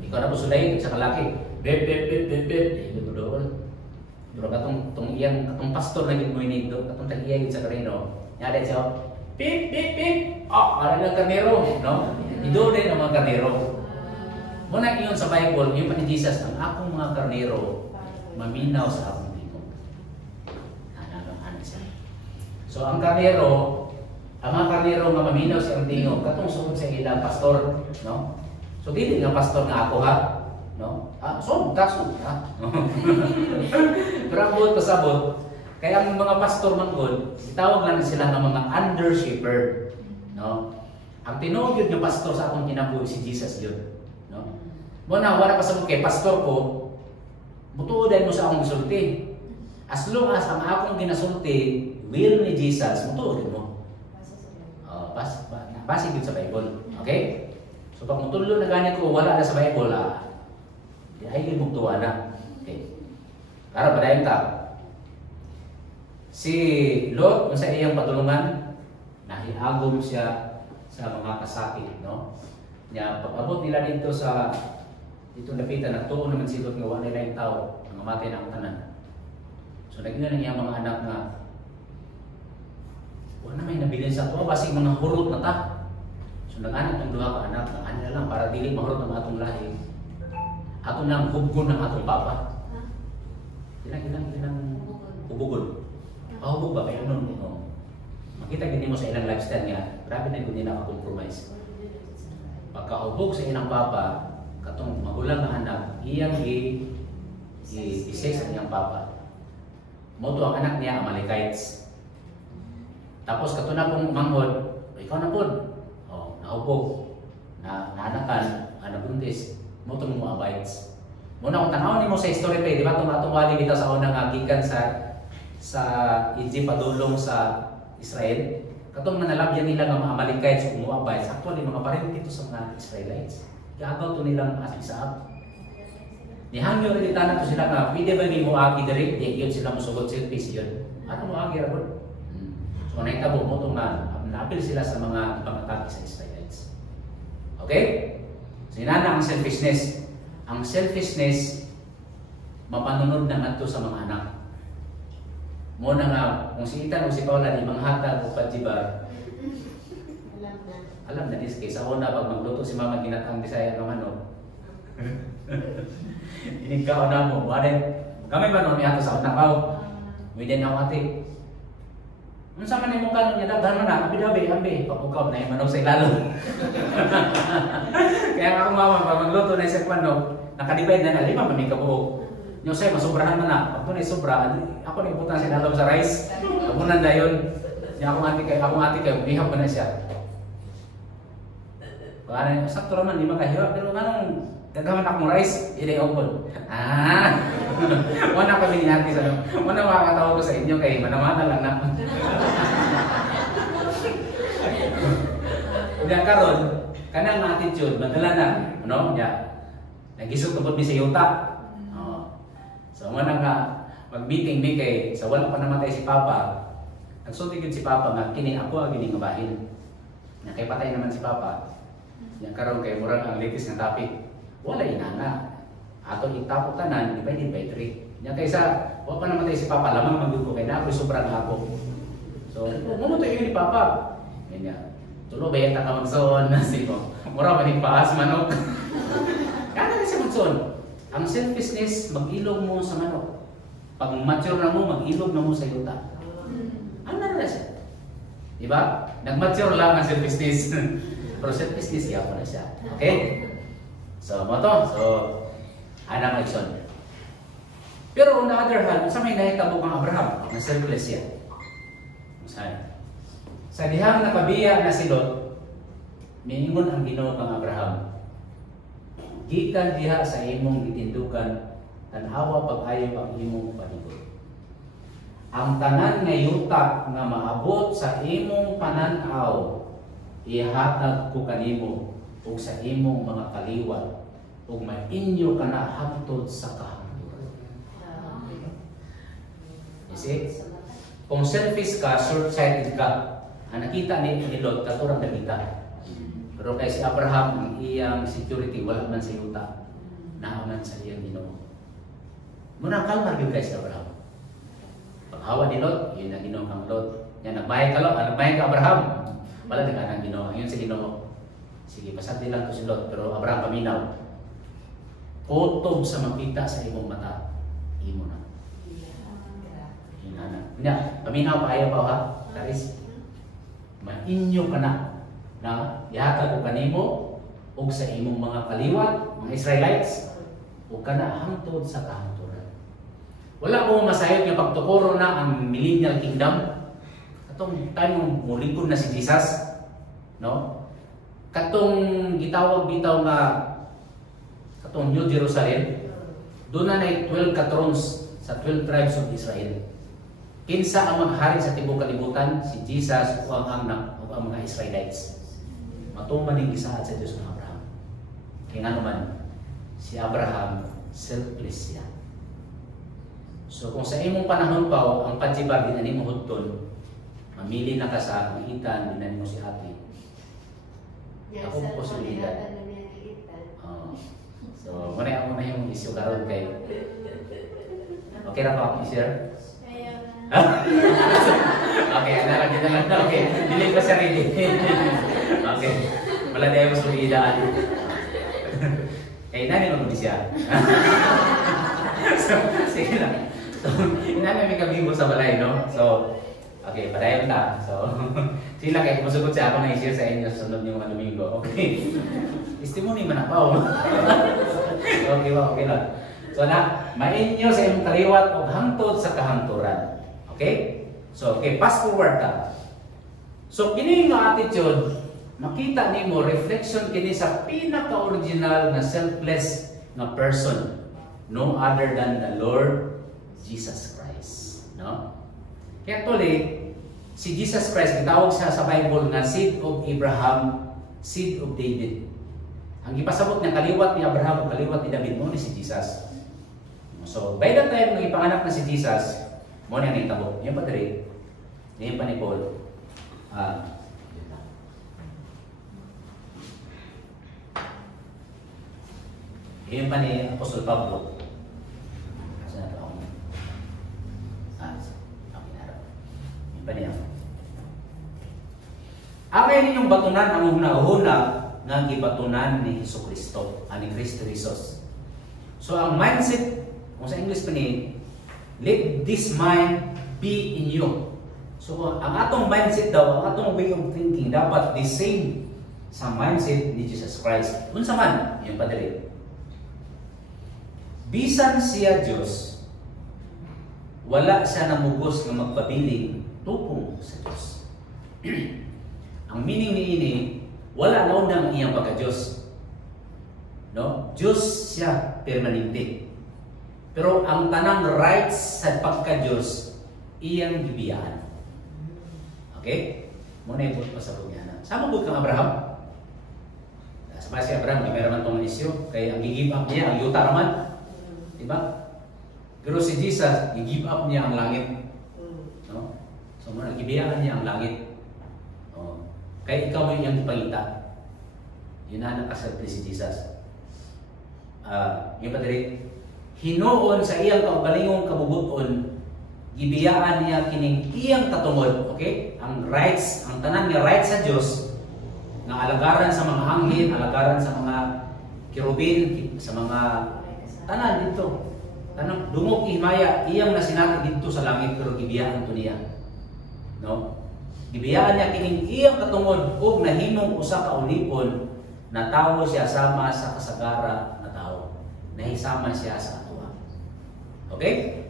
ikaw na po sulayin sa kalaki pip pip pip pip pip ito doon. Pero katong iyang katong pastor na gid mo inido, katong tag-iya sa karino. Nyada siya, pip pip pip. Ara lang karnero, no? Ido din ang mga karnero. Muna iyon sa Bible, yung pa ni Jesus, ang akong mga karnero maminaw sa akong tingog. Ano siya. So ang karnero, ang mga karnero nga maminaw sa akong tingog, katong suod sa ilang pastor, no? So dili nga pastor nga ako ha. No? Sod ha? Pero ang buot pasabot, kaya ang mga pastor manggod, itawag lang sila ng mga under-shepherd. No? Ang tinuod yun yung pastor sa akong kinabuhi si Jesus yun. No? Muna, wala pasabot kay pastor ko, butuodan mo sa akong gisulti. As long as ang akong ginasulti, will ni Jesus, butuodan mo. Base yun sa Bible. Okay? So pag mutulo na ganit ko, wala na sa Bible, ay ibugtuwa na. Okay. Para padayon ta. Si Lot, kung sa iyang patulungan, nahiagom siya sa mga kasakit, no? Pag-abot nila dito sa dito lapitan, nagtuon naman si Lot nga wala nila yung tao, ang matay na ang tanan. So naging na niya mga anak nga wala may nabilin sa tuwa, basig mga hurot na ta. So nag-anak ng duha ka anak, nag-anak na lang para dili mahurot ang atong lahi. Ato nang hubgon ng atong papa. Ilang hubugon. Hubog ba? Kaya nun, makita gini mo sa ilang lifestyle niya, grabe na hindi na compromise. Pagkahubog sa ilang papa, katong magulang na anak, iyang i-sex ang iyang papa. Moto ang anak niya, Amalekites. Tapos kato na pong manghod, ikaw na po. Nahubog, naanakan, nabuntis. Mo itong mga bites. Muna kung tanawin mo sa history pa, di ba itong wali kita sa unang agikan sa Egypt padulong sa Israel. Katong manalabyan nila ng mga Amalekites o mga bites, actually mga parin dito sa mga Israelites. Gagaw ito nilang isaap. Nihangyo rin itanan ito sila nga, pwede ba mo agi diri? Di yun sila musugod sa peace yun. Ano mo agi rabon? So naitabo mo itong napil sila sa mga pangatake sa Israelites. Okay? So inana ang selfishness. Ang selfishness, mapanunod na nga sa mga anak. Muna nga, kung si Ethan o si Paula, di manghatag o pajibar. Alam na dis, kaysa una, pag magluto si mama, ginatang Bisaya ng ano. Inigkaw na mo. Kami ba nung niyato sa unang kaw? Pwede na ako ate. Ano sa man yung kanon niya, daghan na, abi-dabi, papukaw na yung manok sa ilalo. Kaya nga akong mama, pag magluto na isang manok, nakadivide na na, 5 man may kabuo. Yung sa'yo, masubrahan man na. Pag ito na isubra, ako na iputan sa ilalo sa rice. Ako nanda yun. Akong ate kayo, bihap pa na siya. Ano, sakto naman, di makahiwa, pero anong gagawin akong rice, i-open. Wala kami niyati sa ano. Wala makakatawa ko sa inyo kay manamana lang na. Kaya karon, kanang attitude, madala na, ano, ya. Nagisog tungkol mi sa yuta. So wala nga mag-meeting mi kay sa wala pa namatay si Papa. Nagsulti gid si Papa nga kini ako ang gining bahin. Kay patay naman si Papa. Yang karon kay murag ang latest nga topic. Wala inana. Ato itapok tanan, divided by 3. Yang kaysa wala pa namatay si Papa, lamang magdugo kay na ako sobrang ako. So, mo to ni Papa. Kanya. Tulo ba yata ka magsoon na sino? Mura ba ni paas manok? Kana ni sa magsoon. Ang selfishness mag-ilog mo sa manok. Pag mature na mo, mag-ilog na mo sa yuta. Ano na siya? Diba? Nag-mature lang ang selfishness. Pero selfishness siya pa na siya. Okay? So, mo to. So, anang leksyon. Pero on the other hand, sa may nahitabo kang Abraham, na selfless siya. Sa dihang nakabiya na si Lot, miningon ang Ginoo kang Abraham. Gikan diha sa imong gitindukan, tanawa pag-ayo ang imong palibot. Ang tanan nga yuta nga maabot sa imong pananaw, ihatag ko kanimo ug sa imong mga kaliwat, ug mainyo kana hangtod sa kahangturan. You see? Kung selfish ka, short-sighted ka, ang nakita ni Lot, katurang nakita. Pero kay si Abraham, ang iyang security, wala man sa yuta. Naaman sa iyang Ginoo. Muna kalmar yun kay si Abraham. Paghawa ni Lot, yun ang Ginoo kang Lot. Yan, nagbayad ka Lot, nagbayad ka Abraham. Wala na ka ng Ginoo. Yun si Ginoo. Sige, pasati lang to si Lot. Pero Abraham paminaw. Kutob sa makita sa imong mata. Imo na. Nya, paminaw pa ayaw pa ha. Taris. Mainyo ka na ihatag ko kanimo ug sa imong mga kaliwat, mga Israelites, ug kana hangtod sa kahangturan. Wala ko masayod nga pagtukuro na ang millennial kingdom. Katong time mo lingkod na si Jesus, no? Katong gitawag bitaw nga katong New Jerusalem, doon na 12 ka thrones sa 12 tribes of Israel. Kinsa ang maghari sa tibuok kalibutan? Si Jesus o ang mga Israelites. Matumban yung gisaad sa Diyos ng Abraham. Kaya nga naman, si Abraham, selfless siya. So kung sa imong panahon pa, ang pagsibag, dinani mo hudton, mamili na ka sa itan, dinani mo si ate. Ako po posibilidad. So, muna yung issue karon kay. Okay na pa ako i-share? Okay, anak kita lang. Okay, dili ko sarili. Okay. Wala tayo mas umiidaan. Eh, nani mo siya. So, sige lang. So, inami may kabibo sa balay, no? So, okay, padayon ta. So, sila kayo musugod siya ako na i-share sa inyo sa sunod ng mga Domingo. Okay. Testimony man ako. Okay ba? Okay lang. So, mainyo sa imong kaliwat o hangtod sa kahangturan. Okay? So, okay, fast forward ta. So, kini nga attitude, makita nimo reflection kini sa pinaka-original na selfless na person, no other than the Lord Jesus Christ, no? Kaya tuloy, si Jesus Christ gitawag siya sa Bible nga seed of Abraham, seed of David. Ang ipasabot niya kaliwat ni Abraham o kaliwat ni David mo ni si Jesus. So, by the time nang ipanganak na si Jesus, mo na yung tabo. Yung pa diri, yung pa ni Paul. Yung pa ni Apostol Pablo. Kasi na ito ako. Okay na rin. Yung pa niya. Amay ninyong batunan ang una-una nga gibatunan ni Jesucristo, ani Cristo Jesus. So ang mindset, kung sa English pa ni, let this mind be in you. So, ang atong mindset daw, ang atong way of thinking, dapat the same sa mindset ni Jesus Christ. Unsa man, yung padali. Bisan siya Diyos, wala siya namugos na magpabiling tupong sa Diyos. Ang meaning ni ini, wala na ang iyang pagka-Diyos. No? Diyos siya permanente. Pero ang tanang rights sa pagka-Diyos, iyang gibiyaan. Okay? Muna yung buot pa sa bugyanan. Sama buot kang Abraham. Sama si Abraham, may meron itong isyo. Kaya ang i-give up niya, ang yuta naman. Diba? Pero si Jesus, i-give up niya ang langit. No? So, muna, gibiyaan niya ang langit. Oh. Kaya ikaw ay iyang ipangita. Yun na nakasalpi si Jesus. Yung patiri, hinuon sa iyang kaugalingong kabubuton, gibiyaan niya kining iyang katungod, okay? Ang rights, ang tanan niya rights sa Dios na alagaran sa mga anghel, alagaran sa mga kirubin, sa mga tanan dito. Tanang dungog ihimaya iyang nasinati dito sa langit pero gibiyaan to niya. No? Gibiyaan niya kining iyang katungod ug nahimong usa ka ulipon na tawo siya sama sa kasagara na tao. Nahisama siya sa atuwa. Okay?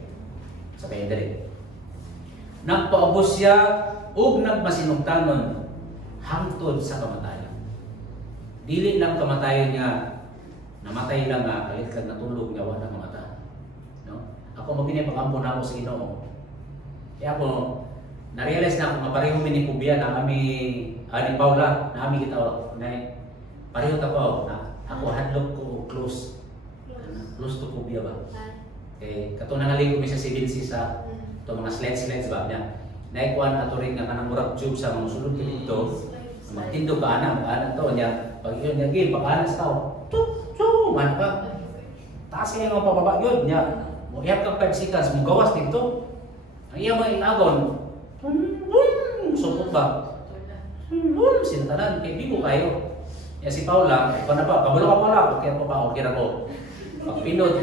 Sabayin dali. Nagpaubos siya ug nagmasinugtanon hangtod sa kamatayon. Dili lang kamatayon niya, namatay lang nga, kalit lang natulog niya, wala kamata. No? Ako magiging pag-ampon ako sa Ginoo. Kaya ako, na-realize na ako nga pareho minipubya na kami, ni Paula, na kami kita, na pareho tako, na ako hadlok ko close. Close to phobia ba? Okay, kato nangaling ko sa CBNC sa to mga slides ba niya. Naikuan ato rin nga kanang murag tube sa mga sulod dito. Magtindo ka ana to niya. Pag yun niya gid pag sa tao. Tup man pa. Taas kay nga pababa yun niya. Mo iyap ka 5 seconds mo gawas dito. Ang iya mga inagon. Supot ba? Sintanan kay bigo kayo. Ya si Paula, pa na pa, pabulo ka Paula, okay ako pa, okay ako. Pag pinod.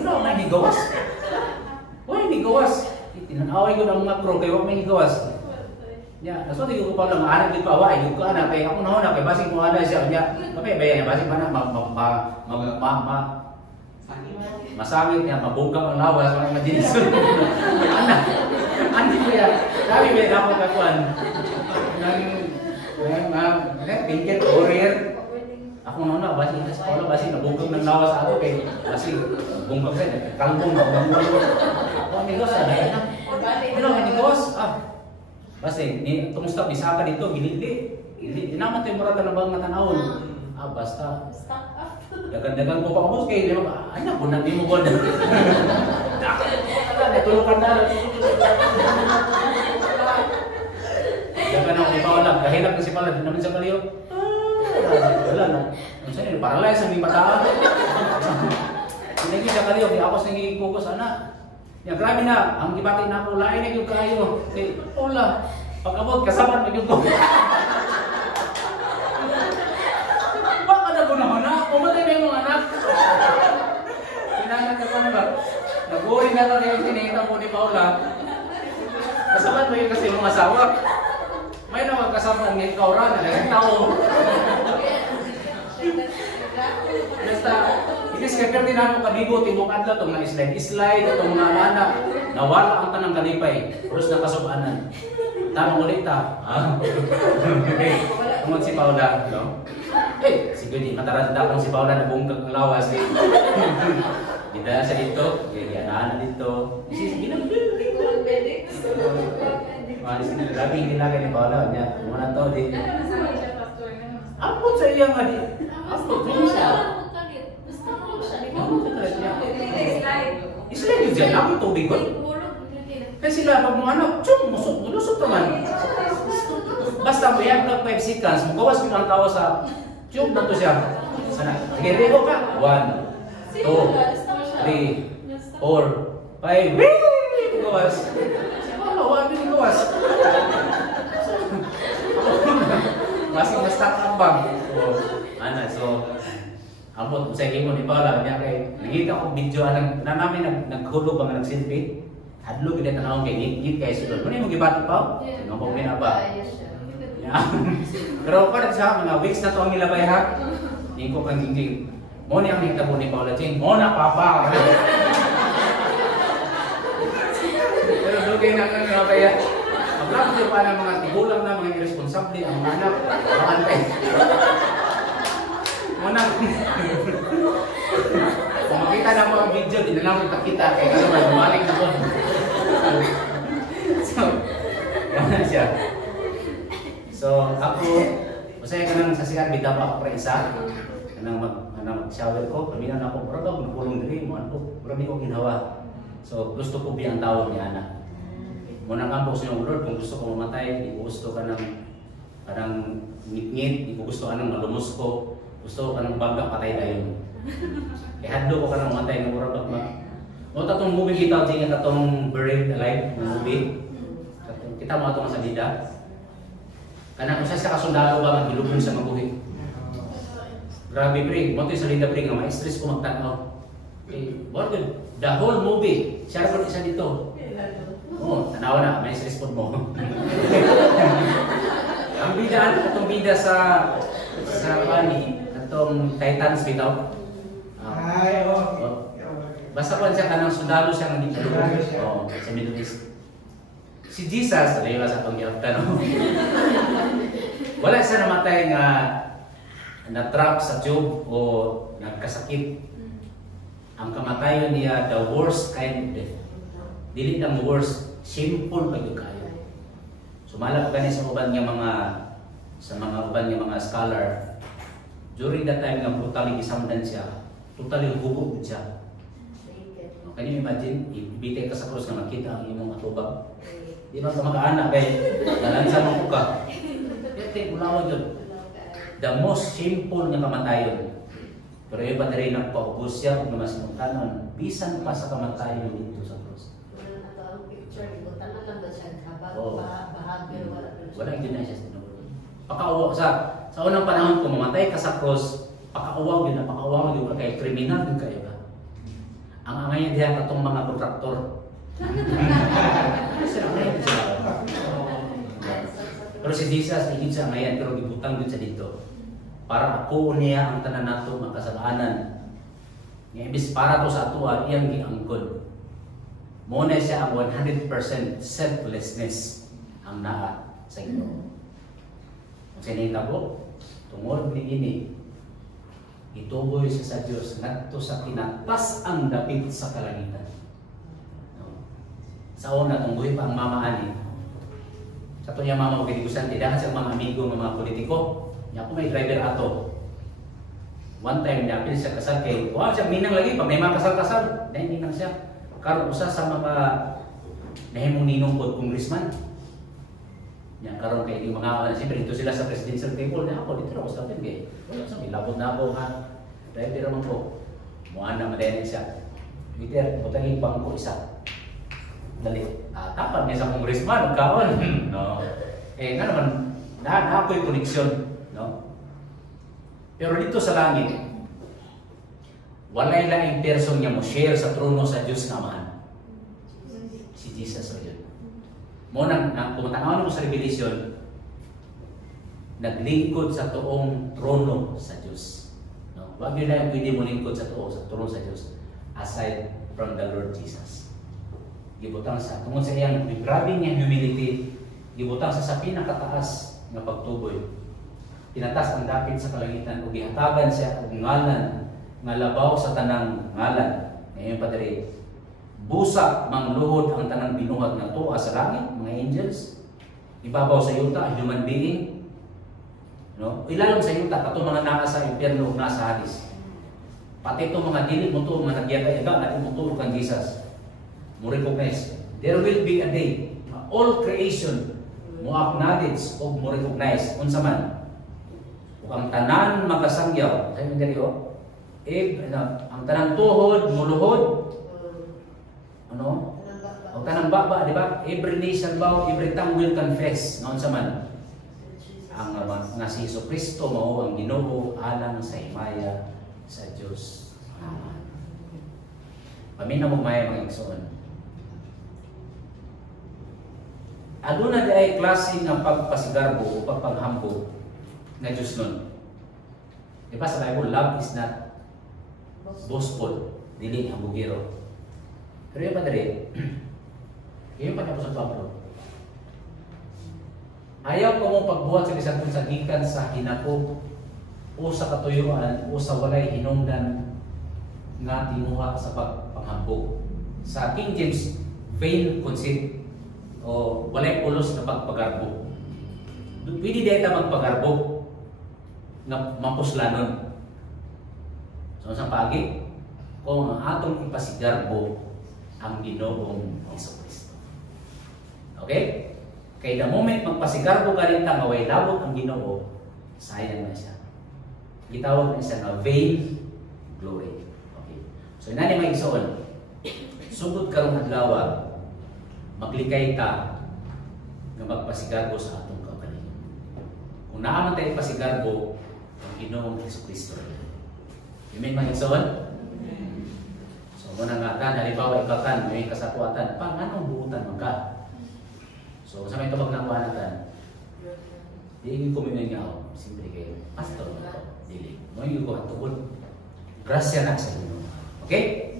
Ano, may higawas? Why higawas? Tinanaway ko ng macro, kaya wag may higawas. Ya, naso di ko pa lang, anak di pa, why? Yung ko anak, kaya ako na kaya basing mo ana siya, niya, kapay ba yan, basing mana, masangit niya, mabungkang ang lawas, mga majinis. Anak ko yan, kami may dapat kakuan. Pinket warrior. Ako na basi sa sekolah basi nabungkag ng lawas ako kay basi bungkag sa kalbong na bangko. Oh, nigos ada na. Ano nga nigos? Basi ni tumusta bisaka dito gilili. Hindi naman tayo murag na bang matanawon. Basta dagan-dagan ko pa ubos kay lima anak ko na di mo god. Natulukan na. Dagan ako ni Paula, kahilap na si Paula, di naman siya kaliyo. Wala na. Minsan yun, paralyze ang mga bataan. Hindi siya kaliyo, di ako sa nagigikukos, anak. Ya, grabe na, ang gibati na ako, lain na yung kayo. Say, Paula, pag-abot, kasaman mag-yung ko. Baka na ko naman na, pumatay na yung mga anak. Pinangat ka pa na ba? Nag-uwi na lang yung tinita po ni Paula. Kasaman mo yung kasi mga asawa. May naman kasama ng kauran na lang tao. Basta, inis-kapir din namin kabigo, tibok adla itong mga slide, itong mga anak. Nawala ang tanang kalipay, terus nakasubanan. Tamang ulit ta. Okay, tungod si Paula, no? Sige di, mataranda kung si Paula na bungkag ng lawas. Gita sa dito, gana dito. Malis na lagi nilagay ni Paula niya. Muna to di. Apot sa iya nga di. Apot din siya. Slide yun dyan. Ako tubig ko. Kaya sila pag mga anak, tiyong mulusot naman. Basta mo yan kag 5 seconds. Magawas mo ang tao sa tiyong na to siya. Sana. Sige, rego ka. 1, 2, 3, 4, 5. Wee! Magawas. Wala din gawas. Masih ngestak abang. So amot sa mo ni Paula niya kay nagita ko video nang namin naghulog ba nga nagselfie. Hadlok gid tanawon kay ngit kay sulod. Kuno mo gibati pa? No problema ba? Pero pa sa mga weeks na to ang ilabay ha. Di ko kang ginging. Mo ni ang hitabo ni Paula Ching. Mo na papa. Pero dugay na kaya Grabe yung pa ng mga tigulang na, mga irresponsable, ang mga anak, makantay. Muna, kung makita na mga video, di na lang kita kaya ano ba, bumalik na po. So, yan siya. So, ako, masaya ka nang sa CR, bida pa ako para isa. Kanang mag-shower ko, paminan ako, pero ba, magpulong diri mo, ano, marami ko ginawa. So, gusto ko biyang tawag ni Ana. Muna nga po sa Lord, kung gusto ko mamatay, di ko gusto ka ng parang ngit-ngit, di ko gusto ka ng malumos ko, gusto ko ka ng bangga, patay tayo. Ihadlo ko ka ng matay ng urabak ma. O tatong movie kita, di nga tatong Buried Alive na movie. Kita mo ito sa bida. Kanang usa sa kasundalo ba magilubon sa mabuhi. Grabe pre, mo sa salida pre nga ma-stress ko magtanaw. What good? The whole movie, siya rin isa dito. Oh, tanaw na, may stress po mo. Ang bida, itong bida sa pani, itong Titans bitaw. Ay, oh. Basta ko siya kanang sundalo siya ng gitulungan. Oh, sa Middle East. Si Jesus, dahil sa pag-iapta, no? Wala siya namatay nga na-trap sa tube o nagkasakit. Ang kamatayon niya, the worst kind of death. Dili ang worst, simple pag kayo. Sumalap gani sa uban niya mga scholar. During that time nga brutally gisamdan siya, totally hubog siya. Can you imagine, ibitay ka sa krus na makita ang imong matubag? Di ba ka makaanak kay nalansa mo ka? Pwede, ulawag yun. The most simple nga kamatayon. Pero yung pa rin nagpaubos siya kung naman sinuntanon, bisan pa sa kamatayon dito sa krus. Wala yung na siya sinunod. Pakauwa sa unang panahon kung mamatay ka sa krus, pakauwa yun ka kay kriminal din kayo ba? Ang angayan diyan katong mga kontraktor. Pero si Jesus, hindi siya ngayon, pero gibutang din siya dito. Para ako niya ang tanan nato makasalanan. Nga ibis para to sa atua, iyang giangkod. Muna siya ang 100% selflessness ang naa sa Ginoo. Kung sinitabo, tungod ni ini, ituboy siya sa Diyos ngadto sa tinatas ang dapit sa kalangitan. Sa una, tunggoy pa ang mama ani. Sa to niya mama, ugidigusan, tidak siya mga amigo ng mga politiko. Niya ako may driver ato. One time, niapil siya kasal kay, wow, siya minang lagi, pag may mga kasal-kasal, dahil minang siya. Karon usa sa mga nahimong ninong po congressman. Niya karon kay yung mga, siyempre dito sila sa presidential table, niya ako, dito ako sa atin, kay, wala sa milabot na ako, ha. Driver naman ko. Muha na madayan siya. Peter, butangin pang ko isa. Dali, tapat niya sa congressman, kaon. No. Nga naman, na ako'y koneksyon. No? Pero dito sa langit, walay laing person niya mo share sa trono sa Diyos na Amahan. Si Jesus o yun. Muna, kung tanawan mo sa Revelation, naglingkod sa tuong trono sa Diyos. No? Wag yun lang pwede mo lingkod sa trono sa Diyos aside from the Lord Jesus. Gibutang sa, tungkol sa iyang grabe niyang humility, gibutang sa pinakataas na pagtuboy. Tinatas ang dapit sa kalangitan, ug gihatagan siya og ngalan nga labaw sa tanang ngalan. Ngayon pa diri, busa mangluhod ang tanang binuhat nga tuwa sa langit, mga angels. Ibabaw sa yuta, human being. No? Ilalom sa yuta, katong mga naa sa impyerno ug nasa Hades. Pati itong mga dili mo to, mga nagyaga-yaga, natin mo to kang Jesus. Mo recognize. There will be a day, all creation mo acknowledge o mo recognize unsa man. Ug ang tanan makasangyaw, sabi mo diri ang tanang tuhod mo luhod. Ano? Ang tanang baba, di ba? Every knee shall bow, every tongue will confess. Nga unsa man. Ang nga si Jesucristo mao ang Ginoo alang sa himaya sa Dios. Amen. Paminaw mo maya mga igsoon. Aduna di ay klase ng pagpasigarbo o pagpanghambo na Diyos nun. Di ba sa Bible, love is not boastful, dili ang bugiro. Pero yung padre, yung pa sa Pablo, Ayaw ko mo pagbuhat sa bisan kung sa gikan sa hinako o sa katuyuan o sa walay hinungdan nga timuha sa pagpanghambog. Sa King James, vain conceit o walay pulos na pagpagarbo. Pwede dahil ta magpagarbo nga mapuslanon. So sa pagi, kung ang atong ipasigarbo ang Ginoong Jesucristo. Okay? Kaya the moment magpasigarbo ka rin nga way labot ang Ginoo, sayang na siya. Gitawag na siya na vain glory. Okay. So inani may isuon. Sugod karong adlaw, maglikay ka nga magpasigarbo sa atong kaugalingon. Kung naaman tayo pasigarbo ang Ginoong Jesucristo. Amen mga isuon? So muna nga kan, halimbawa ikaw kan, may kasapuatan, pang anong buutan mo ka? So sa may tabag na kuhanatan, di ko minun nga ako, simple kayo, pastor mo ito, dili. Mo yung ko tungkol, grasya na sa inyo. Okay?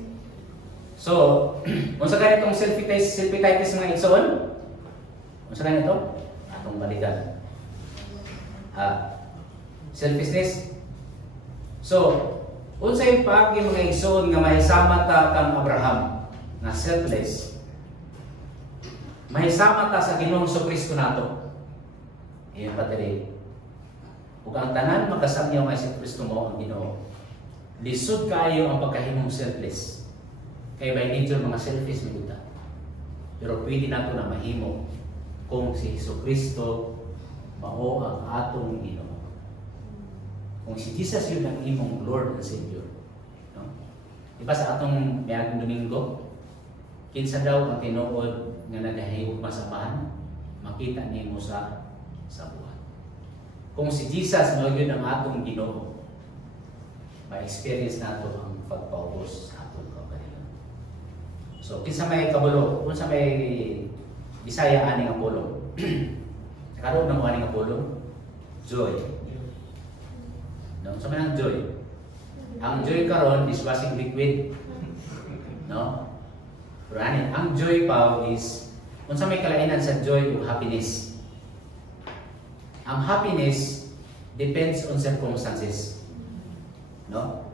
So, kung sa ganitong self-titis mga igsoon, kung sa ganito, atong balikan. Selfishness. So, kung sa yung pagi mga igsoon nga mahisama ta kang Abraham, na selfless, mahisama ta sa Ginoong Jesucristo nato. Iyon patili. Ug ang tanan makasangyaw nga si Kristo mo ang Ginoo. Lisod kaayo ang pagkahimong selfless. Kay by nature mga selfish ni kita. Pero pwede nato na mahimo kung si Jesucristo mao ang atong Ginoo. Kung si Jesus yun ang imong Lord and Savior. No? Diba sa atong mayaging Domingo, kinsa daw ang tinuod nga nagahigog masamahan, makita nimo sa buhat. Kung si Jesus mao gyud ang atong Ginoo, ma-experience nato ang pagpaubos sa atong kaugalingon. So kinsa may kabulo, kung sa may Bisaya ani nga pulong. Karon na mo ani nga pulong, joy. No, sa may ang joy. Ang joy karon is washing liquid. No? Pero ang joy pa is, kung sa may kalainan sa joy o happiness. Ang happiness depends on circumstances. No?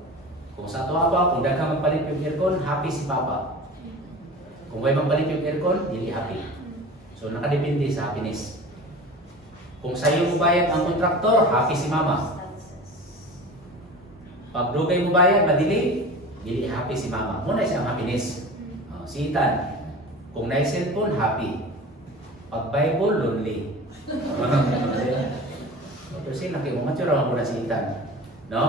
Kung sa ato pa, kung daghan magpalit yung aircon, happy si Papa. Kung may magpalit yung aircon, hindi happy. So nakadepende sa happiness. Kung sa'yo mo bayad ang kontraktor, happy si Mama. Pag dugay mo bayad, madili, hindi happy si Mama. Muna siya ang happiness. Si Ethan, kung na-cellphone, happy. Pag Bible, lonely. Pero sila, kaya matura mo na si Ethan. No?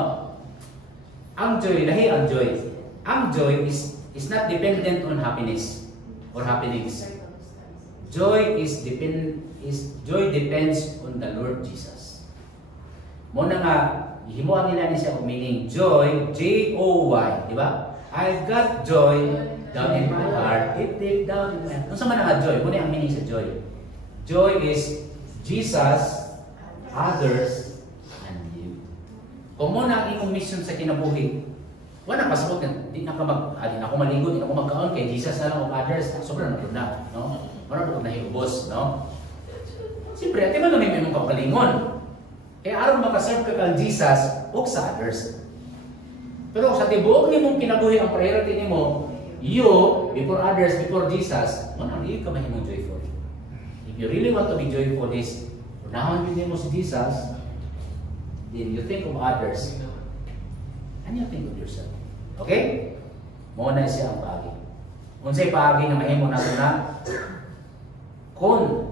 Ang joy, lahi ang joy. Ang joy is not dependent on happiness or happenings. Joy depends on the Lord Jesus. Muna nga, himuan nila niya siya meaning joy, J-O-Y, di ba? I've got joy down in my heart, deep down in my heart. Ano sa man ang joy? Muna ang meaning sa joy. Joy is Jesus, others, and you. Kung muna ang iyong mission sa kinabuhi, wala pasabot na, di na ako maligo, di na ako magkaon kay Jesus na lang o others, sobrang na, no? Marami ko na hiubos, no? Siyempre, ati man namin may mong kapalingon. Kaya aron makaserve ka kang Jesus o sa others. Pero sa tibuok ni mong kinabuhi ang priority ni mo, you, before others, before Jesus, wala, hindi ka mahimong joyful. If you really want to be joyful is, unahan yun mo si Jesus, then you think of others, and you think of yourself. Okay? Muna siya ang paagi. Unsay paagi na mahimo nato na kung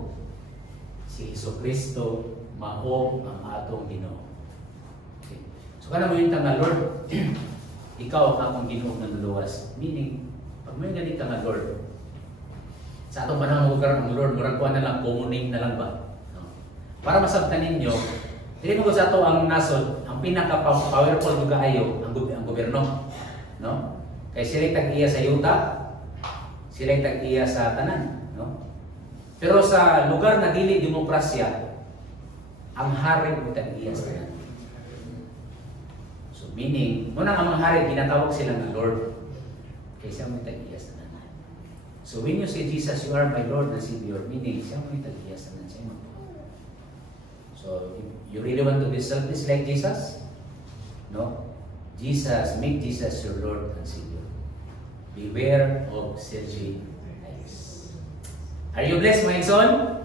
si Jesucristo mao ang atong Ginoo. Okay. So kana mo yung nga Lord, ikaw ang akong Ginoo ng luwas. Meaning, pag may ganit ka nga Lord, sa atong panahon mo ang Lord, murag kuha na lang, kumuning na lang ba? No? Para masabtan ninyo, dili mo sa ato ang nasod, ang pinaka-powerful nga kaayo, ang gobyerno. No? Kaya sila tag-iya sa yuta, sila tag-iya sa tanan. No? Pero sa lugar na dili demokrasya, ang hari mo tag-iya sa tanan. So meaning, muna ang mga hari, ginatawag sila ng Lord. Kaya siya mo tag-iya sa tanan. So when you say, Jesus, you are my Lord and Savior, meaning siya mo tag-iya sa tanan. So, if you really want to be selfless like Jesus, no? Make Jesus your Lord and Savior. Beware of searching eyes. Are you blessed, my son?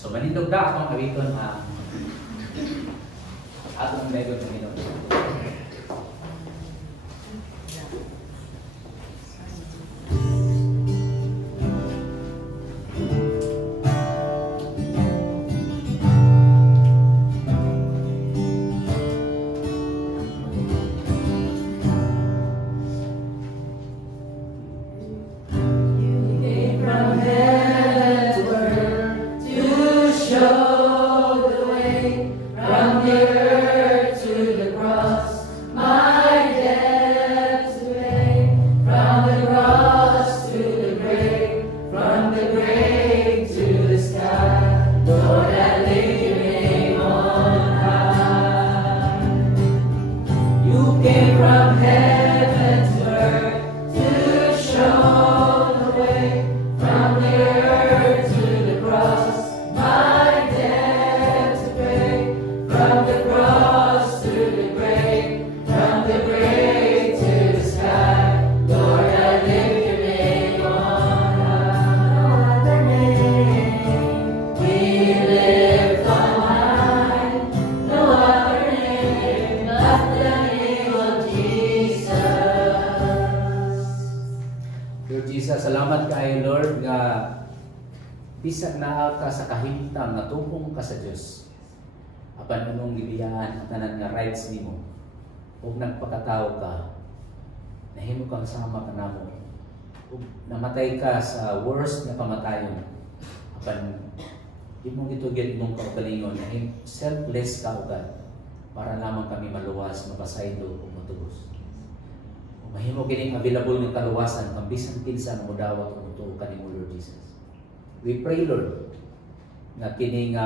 So, manindog na akong kawiton ang atong legon ng Ginoo. Salamat kaayo Lord nga bisag naa ka sa kahimtang natupong ka sa Dios. Apan unong gibiyaan ang tanan nga rights nimo. Ug nagpakatao ka, nahimo kang sama kanamo. Ug namatay ka sa worst nga kamatayon. Apan imong gitugyan imong kaugalingon na selfless ka ugad para lamang kami maluwas, mapasaylo ug matubos. Mahimo kining available ng kaluwasan kang bisan kinsa nga modawat o mutuo kanimo Lord Jesus. We pray Lord nga kining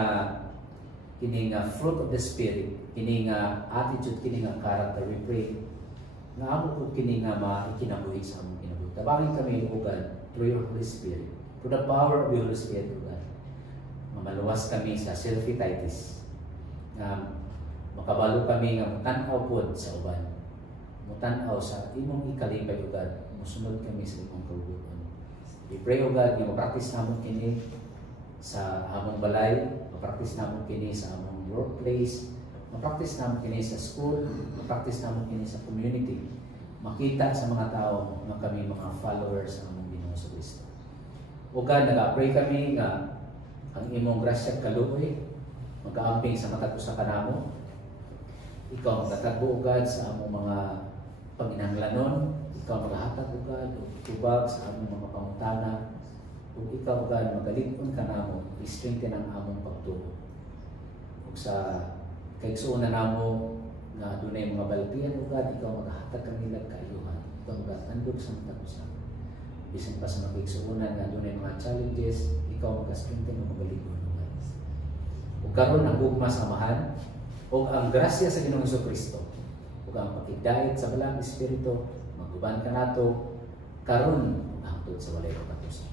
fruit of the Spirit, kining attitude, kining character, we pray nga amo ko kining maikinabuhi sa among kinabuhi. Tabangin kami o God through your Holy Spirit, through the power of your Holy Spirit o God. Mamaluwas kami sa self-etitis, nga makabalo kami nga mutanaw pod sa uban. Mutanaw sa imong ikalipay o God, musunod kami sa imong kaugutan. We pray o God, nga mapraktis namon kini sa among balay, mapraktis namon kini sa among workplace, mapraktis namon kini sa school, mapraktis namon kini sa community. Makita sa mga tao nga kami mga followers sa among Ginoo sa Kristo. O God, nag-pray kami nga ang imong grasya kaluoy magkaamping sa matag usa kanamo. Ikaw magtatagbo o God sa among mga panginahanglanon, ikaw maghahatag o God o tubag sa among mga pangutana, ug ikaw o God magalig-on ka namo, i-strengthen ang among pagtuo. Ug sa kaigsuonan namo nga dunay mga balatian o God, ikaw maghahatag kang nilag kaayuhan, ikaw magatandog sa matag usa. Bisan pa sa mga kaigsuonan nga dunay mga challenges, ikaw mag-strengthen o magalig-on o God. Ug karon ang gugma samahan o ang grasya sa Ginoong Jesucristo ug ang pagkidait sa Balang Espiritu maguban ka nato karon hangtod sa walay kapatusan.